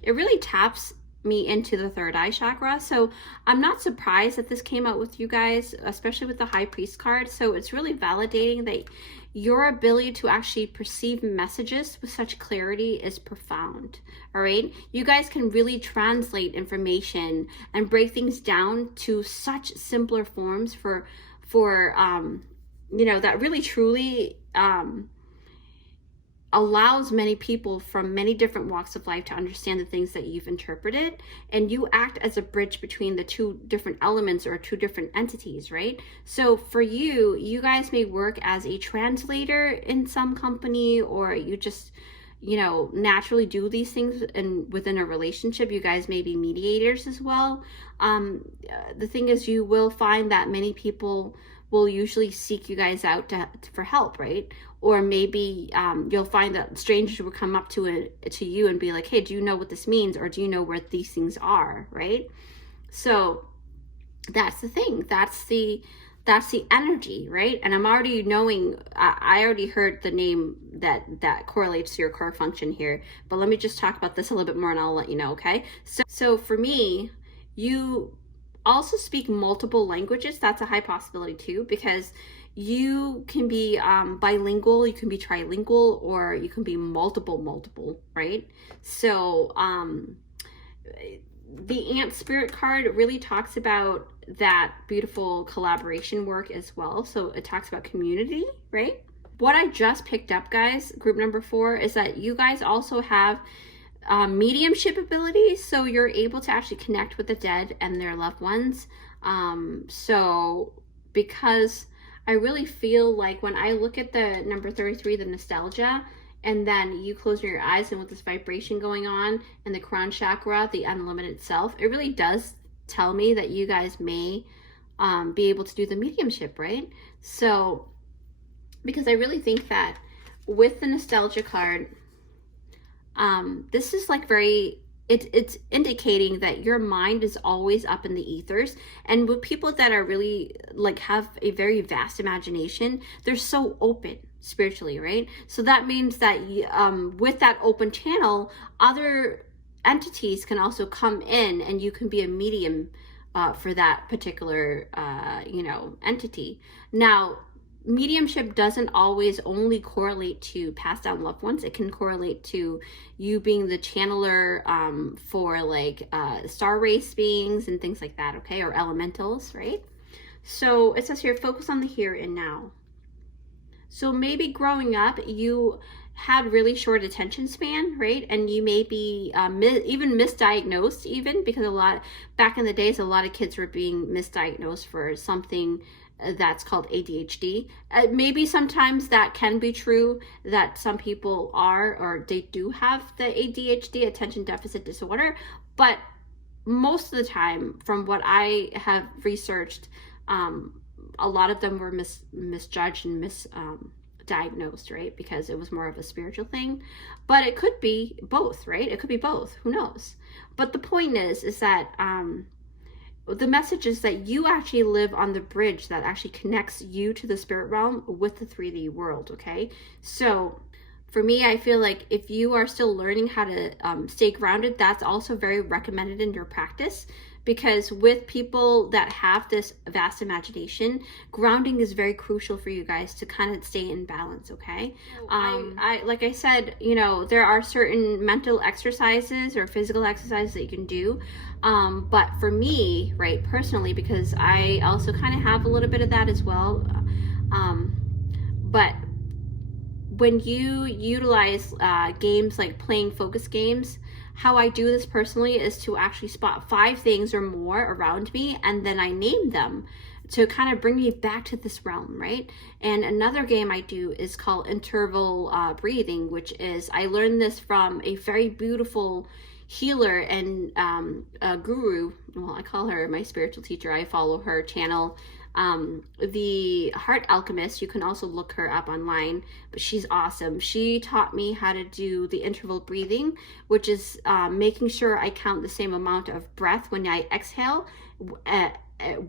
it really taps me into the third eye chakra. So I'm not surprised that this came out with you guys, especially with the High Priest card. So it's really validating that your ability to actually perceive messages with such clarity is profound. All right, you guys can really translate information and break things down to such simpler forms for you know, that really truly allows many people from many different walks of life to understand the things that you've interpreted, and you act as a bridge between the 2 different elements or 2 different entities, right? So for you guys may work as a translator in some company, or you just, you know, naturally do these things, and within a relationship you guys may be mediators as well. The thing is, you will find that many people will usually seek you guys out for help, right? Or maybe you'll find that strangers will come up to you and be like, hey, do you know what this means? Or do you know where these things are, right? So that's the thing. That's the energy, right? And I'm already knowing, I already heard the name that correlates to your core function here. But let me just talk about this a little bit more and I'll let you know, okay? So for me, you also speak multiple languages. That's a high possibility too, because you can be bilingual, you can be trilingual, or you can be multiple, right? So the Ant Spirit card really talks about that beautiful collaboration work as well. So it talks about community, right? What I just picked up, guys, group number 4, is that you guys also have mediumship abilities, so you're able to actually connect with the dead and their loved ones. So because I really feel like when I look at the number 33, the nostalgia, and then you close your eyes, and with this vibration going on and the crown chakra, the unlimited self, it really does tell me that you guys may be able to do the mediumship, right? So because I really think that with the nostalgia card, this is like very, it's indicating that your mind is always up in the ethers. And with people that are really like have a very vast imagination, they're so open spiritually, right? So that means that with that open channel, other entities can also come in, and you can be a medium for that particular entity. Now, mediumship doesn't always only correlate to passed down loved ones. It can correlate to you being the channeler for like star race beings and things like that, okay, or elementals, right? So it says here, focus on the here and now. So maybe growing up, you had really short attention span, right? And you may be even misdiagnosed, even because back in the days, a lot of kids were being misdiagnosed for something that's called ADHD. Maybe sometimes that can be true, that some people are, or they do have the ADHD, attention deficit disorder, but most of the time, from what I have researched, a lot of them were misjudged and misdiagnosed, right? Because it was more of a spiritual thing. But it could be both, right? It could be both. Who knows? But the point is that the message is that you actually live on the bridge that actually connects you to the spirit realm with the 3D world, okay? So for me, I feel like if you are still learning how to stay grounded, that's also very recommended in your practice, because with people that have this vast imagination, grounding is very crucial for you guys to kind of stay in balance, okay? Like I said, there are certain mental exercises or physical exercises that you can do. But for me, right, personally, because I also kind of have a little bit of that as well. But when you utilize games like playing focus games, how I do this personally is to actually spot 5 things or more around me, and then I name them to kind of bring me back to this realm, right? And another game I do is called interval breathing, which is, I learned this from a very beautiful healer and guru. Well, I call her my spiritual teacher. I follow her channel, the Heart Alchemist. You can also look her up online, but she's awesome. She taught me how to do the interval breathing, which is making sure I count the same amount of breath when I exhale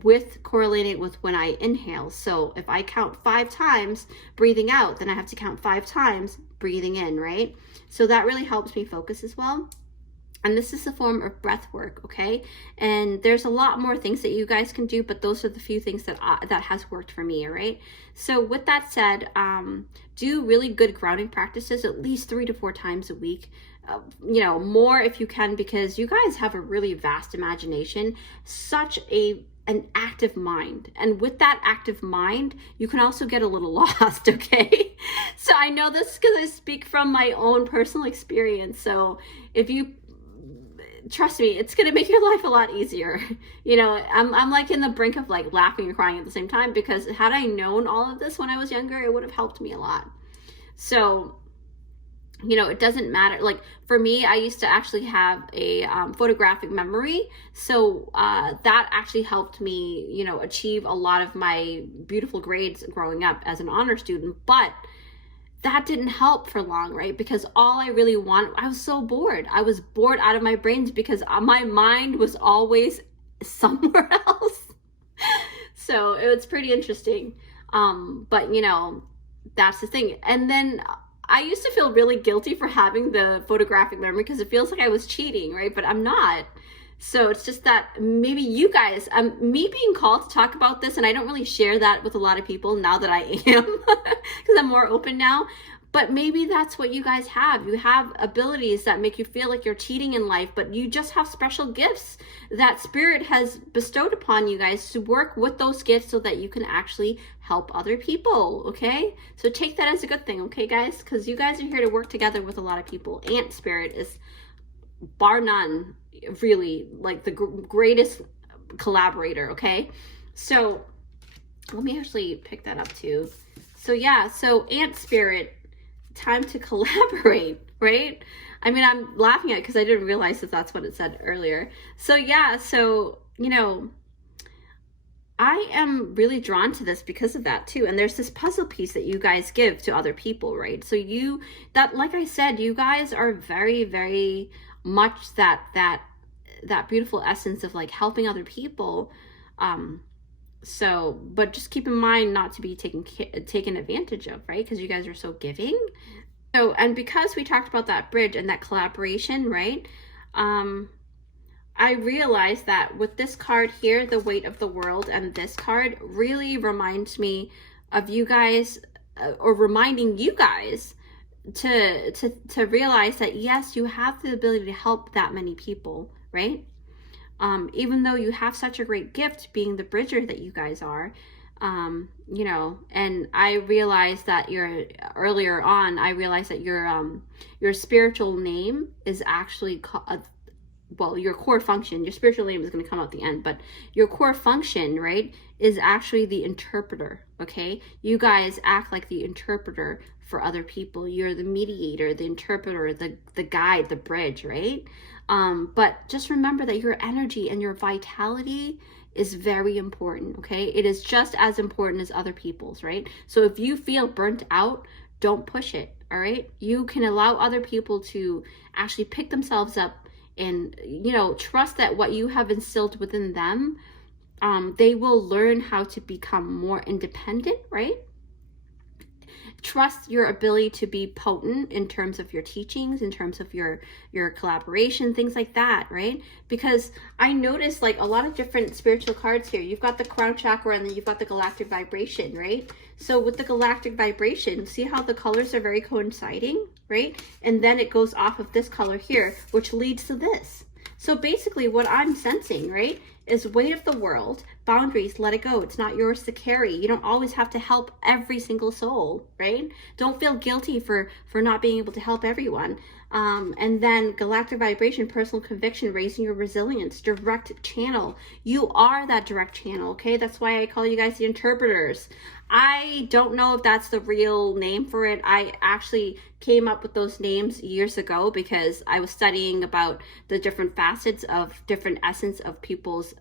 with correlating with when I inhale. So if I count 5 times breathing out, then I have to count 5 times breathing in, right? So that really helps me focus as well. And this is a form of breath work, okay? And there's a lot more things that you guys can do, but those are the few things that that has worked for me, all right? So with that said, do really good grounding practices at least 3 to 4 times a week. More if you can, because you guys have a really vast imagination, such an active mind. And with that active mind, you can also get a little lost, okay? So I know this because I speak from my own personal experience. So if you trust me, it's gonna make your life a lot easier. I'm like in the brink of like laughing and crying at the same time, because had I known all of this when I was younger, it would have helped me a lot. So it doesn't matter. Like for me, I used to actually have a photographic memory, so that actually helped me achieve a lot of my beautiful grades growing up as an honor student. But that didn't help for long, right? Because all I really wanted, I was so bored. I was bored out of my brains because my mind was always somewhere else. So it was pretty interesting. But that's the thing. And then I used to feel really guilty for having the photographic memory, because it feels like I was cheating, right? But I'm not. So it's just that maybe you guys, me being called to talk about this, and I don't really share that with a lot of people now that I am, because I'm more open now. But maybe that's what you guys have. You have abilities that make you feel like you're cheating in life, but you just have special gifts that Spirit has bestowed upon you guys to work with those gifts so that you can actually help other people, okay? So take that as a good thing, okay, guys? Because you guys are here to work together with a lot of people. Ant Spirit is, bar none, really like the greatest collaborator, okay? So let me actually pick that up too. So yeah, so Ant Spirit, time to collaborate, right? I mean, I'm laughing at it because I didn't realize that that's what it said earlier. So yeah, so I am really drawn to this because of that too. And there's this puzzle piece that you guys give to other people, right? So like I said, you guys are very, very much that beautiful essence of like helping other people. So, but just keep in mind not to be taken advantage of, right? Because you guys are so giving. So, and because we talked about that bridge and that collaboration, right? I realized that with this card here, the weight of the world, and this card really reminds me of you guys, or reminding you guys to realize that yes, you have the ability to help that many people, right? Even though you have such a great gift being the bridger that you guys are, you know, and I realized that earlier on, I realized that your spiritual name is actually well, your core function, your spiritual name is going to come out at the end, but your core function, right, is actually the interpreter, okay? You guys act like the interpreter for other people. You're the mediator, the interpreter, the guide, the bridge, right? But just remember that your energy and your vitality is very important, okay? It is just as important as other people's, right? So if you feel burnt out, don't push it, all right? You can allow other people to actually pick themselves up and, you know, trust that what you have instilled within them, they will learn how to become more independent, right? Trust your ability to be potent in terms of your teachings, in terms of your collaboration, things like that, right? Because I noticed like a lot of different spiritual cards here. You've got the crown chakra and then you've got the galactic vibration, right? So with the galactic vibration, see how the colors are very coinciding, right? And then it goes off of this color here, which leads to this. So basically what I'm sensing, right, is weight of the world, boundaries, let it go. It's not yours to carry. You don't always have to help every single soul, right? Don't feel guilty for not being able to help everyone. And then galactic vibration, personal conviction, raising your resilience, direct channel. You are that direct channel, okay? That's why I call you guys the interpreters. I don't know if that's the real name for it. I actually came up with those names years ago because I was studying about the different facets of different essence of people's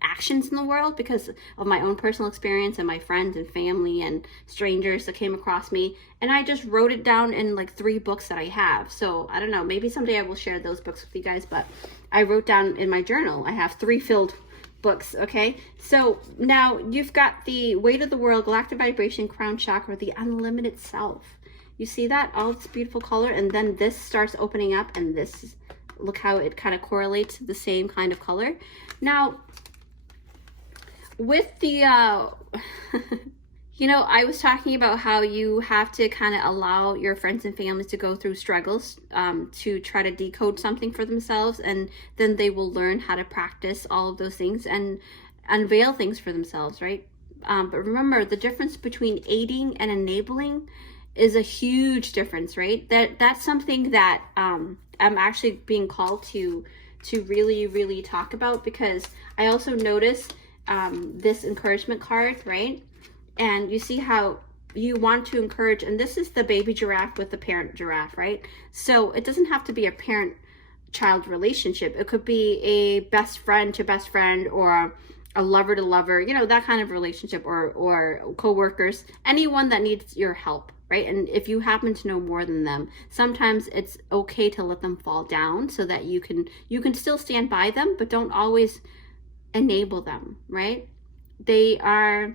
actions in the world because of my own personal experience and my friends and family and strangers that came across me. And I just wrote it down in like 3 books that I have. So I don't know, maybe someday I will share those books with you guys, but I wrote down in my journal. I have 3 filled books, okay? So now you've got the weight of the world, galactic vibration, crown chakra, the unlimited self. You see that? All this beautiful color, and then this starts opening up, and this, look how it kind of correlates to the same kind of color. Now, with the, you know, I was talking about how you have to kind of allow your friends and families to go through struggles to try to decode something for themselves, and then they will learn how to practice all of those things and unveil things for themselves, right? But remember, the difference between aiding and enabling is a huge difference, right? That's something that I'm actually being called to really talk about, because I also noticed this encouragement card, right? And you see how you want to encourage, and this is the baby giraffe with the parent giraffe, right? So it doesn't have to be a parent-child relationship. It could be a best friend to best friend, or a lover to lover, you know, that kind of relationship, or co-workers, anyone that needs your help, right? And if you happen to know more than them, sometimes it's okay to let them fall down so that you can still stand by them, but don't always enable them, right? They are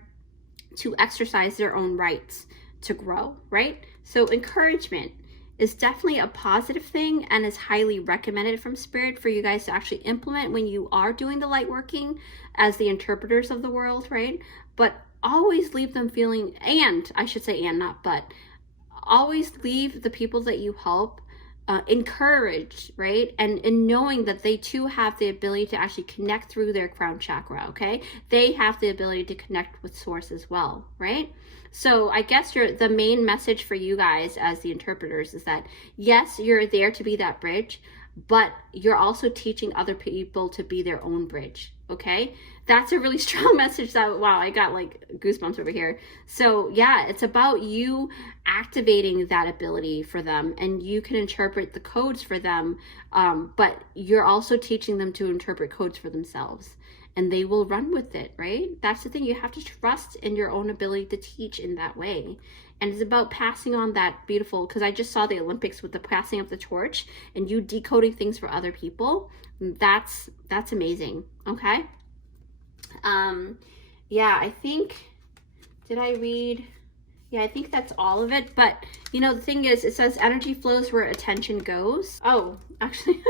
to exercise their own rights to grow, right? So encouragement is definitely a positive thing and is highly recommended from Spirit for you guys to actually implement when you are doing the light working as the interpreters of the world, right? But always leave them feeling, and I should say and, not but, always leave the people that you help encouraged, right? And knowing that they too have the ability to actually connect through their crown chakra, okay? They have the ability to connect with source as well, right? So I guess the main message for you guys as the interpreters is that, yes, you're there to be that bridge, but you're also teaching other people to be their own bridge, okay? That's a really strong message. That, wow, I got like goosebumps over here. So yeah, it's about you activating that ability for them, and you can interpret the codes for them, but you're also teaching them to interpret codes for themselves, and they will run with it, right? That's the thing. You have to trust in your own ability to teach in that way. And it's about passing on that beautiful, because I just saw the Olympics with the passing of the torch and you decoding things for other people. That's amazing, okay? yeah, I think, did I read? Yeah, I think that's all of it. But, you know, the thing is, it says energy flows where attention goes. Oh, actually,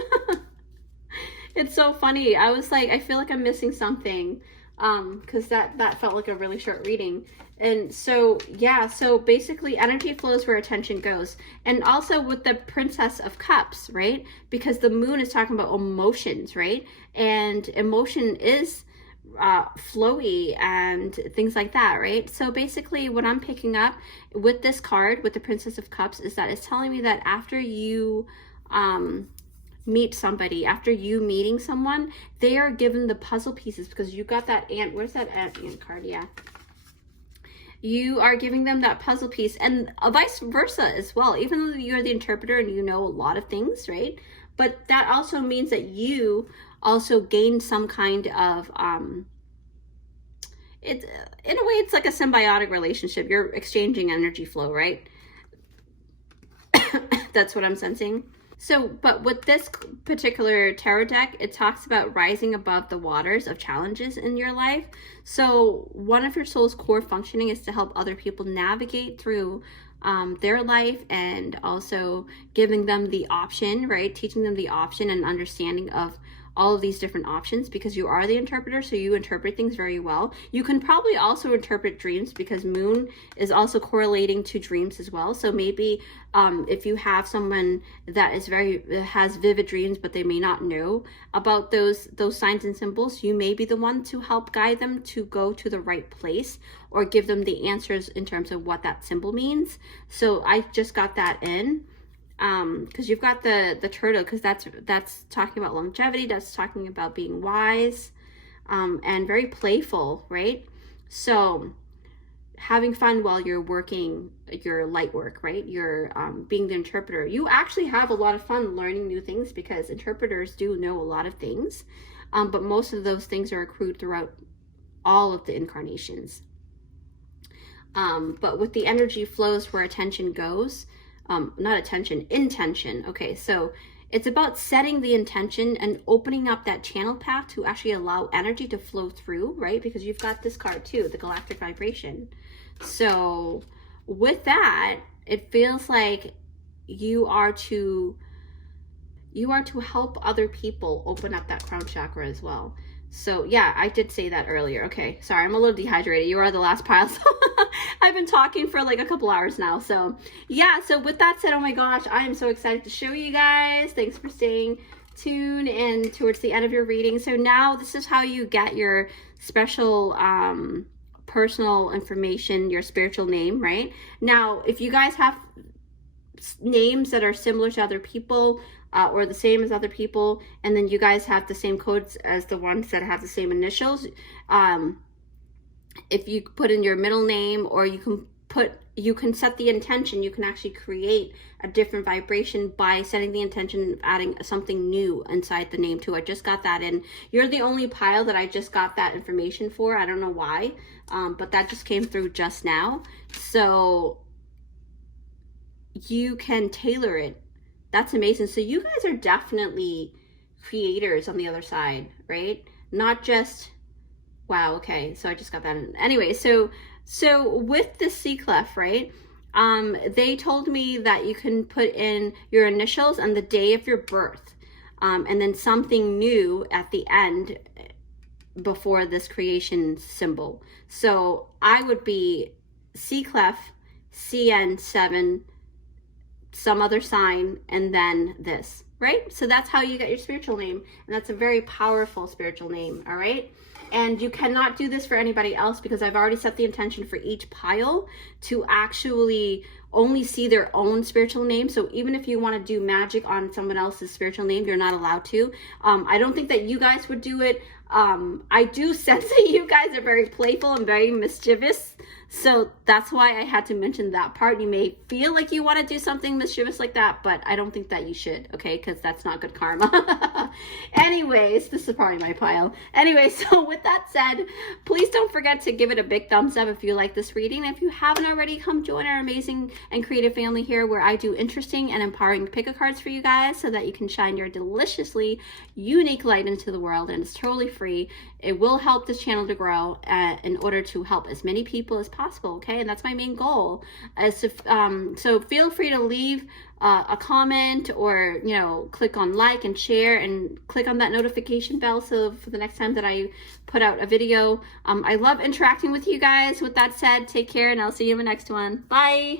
it's so funny. I was like, I feel like I'm missing something, because that felt like a really short reading. And so, yeah, so basically energy flows where attention goes. And also with the Princess of Cups, right? Because the moon is talking about emotions, right? And emotion is flowy and things like that, right? So basically what I'm picking up with this card, with the Princess of Cups, is that it's telling me that after you meet somebody, after you meeting someone, they are given the puzzle pieces, because you got that ant, where's that ant card? Yeah, you are giving them that puzzle piece, and vice versa as well. Even though you're the interpreter and you know a lot of things, right? But that also means that you also gain some kind of it, in a way, it's like a symbiotic relationship. You're exchanging energy flow, right? That's what I'm sensing. So, but with this particular tarot deck, it talks about rising above the waters of challenges in your life. So one of your soul's core functioning is to help other people navigate through their life, and also giving them the option, right? Teaching them the option and understanding of all of these different options, because you are the interpreter, so you interpret things very well. You can probably also interpret dreams, because moon is also correlating to dreams as well. So maybe if you have someone that is has vivid dreams, but they may not know about those signs and symbols, you may be the one to help guide them to go to the right place, or give them the answers in terms of what that symbol means. So I just got that in. Because you've got the turtle, because that's talking about longevity, that's talking about being wise, and very playful, right? So having fun while you're working your light work, right? You're being the interpreter. You actually have a lot of fun learning new things, because interpreters do know a lot of things, but most of those things are accrued throughout all of the incarnations. But with the energy flows where attention goes, not attention, intention. Okay, so it's about setting the intention and opening up that channel path to actually allow energy to flow through, right? Because you've got this card too, the galactic vibration. So with that, it feels like you are to help other people open up that crown chakra as well. So yeah, I did say that earlier. Okay, sorry, I'm a little dehydrated. You are the last pile. So I've been talking for like a couple hours now. So yeah, so with that said, oh my gosh, I am so excited to show you guys. Thanks for staying tuned and towards the end of your reading. So now this is how you get your special personal information, your spiritual name, right? Now, if you guys have names that are similar to other people, or the same as other people, and then you guys have the same codes as the ones that have the same initials, if you put in your middle name, or you can set the intention, you can actually create a different vibration by setting the intention of adding something new inside the name too. I just got that in. You're the only pile that I just got that information for. I don't know why, but that just came through just now. So you can tailor it. That's amazing. So you guys are definitely creators on the other side, right? Not just, wow, okay, so I just got that in. Anyway, so with the C clef, right, they told me that you can put in your initials and the day of your birth, and then something new at the end before this creation symbol. So I would be C clef, CN7, some other sign, and then this, right? So that's how you get your spiritual name, and that's a very powerful spiritual name, all right? And you cannot do this for anybody else, because I've already set the intention for each pile to actually only see their own spiritual name. So even if you want to do magic on someone else's spiritual name, you're not allowed to. I don't think that you guys would do it. I do sense that you guys are very playful and very mischievous, so that's why I had to mention that part. You may feel like you want to do something mischievous like that, but I don't think that you should, okay? Because that's not good karma. Anyways, this is probably my pile. Anyway, so with that said, please don't forget to give it a big thumbs up if you like this reading. If you haven't already, come join our amazing and creative family here, where I do interesting and empowering pick-a-cards for you guys, so that you can shine your deliciously unique light into the world, and it's totally free. It will help this channel to grow in order to help as many people as possible, okay? And that's my main goal. So feel free to leave a comment, or, you know, click on like and share, and click on that notification bell so for the next time that I put out a video. I love interacting with you guys. With that said, take care, and I'll see you in the next one. Bye!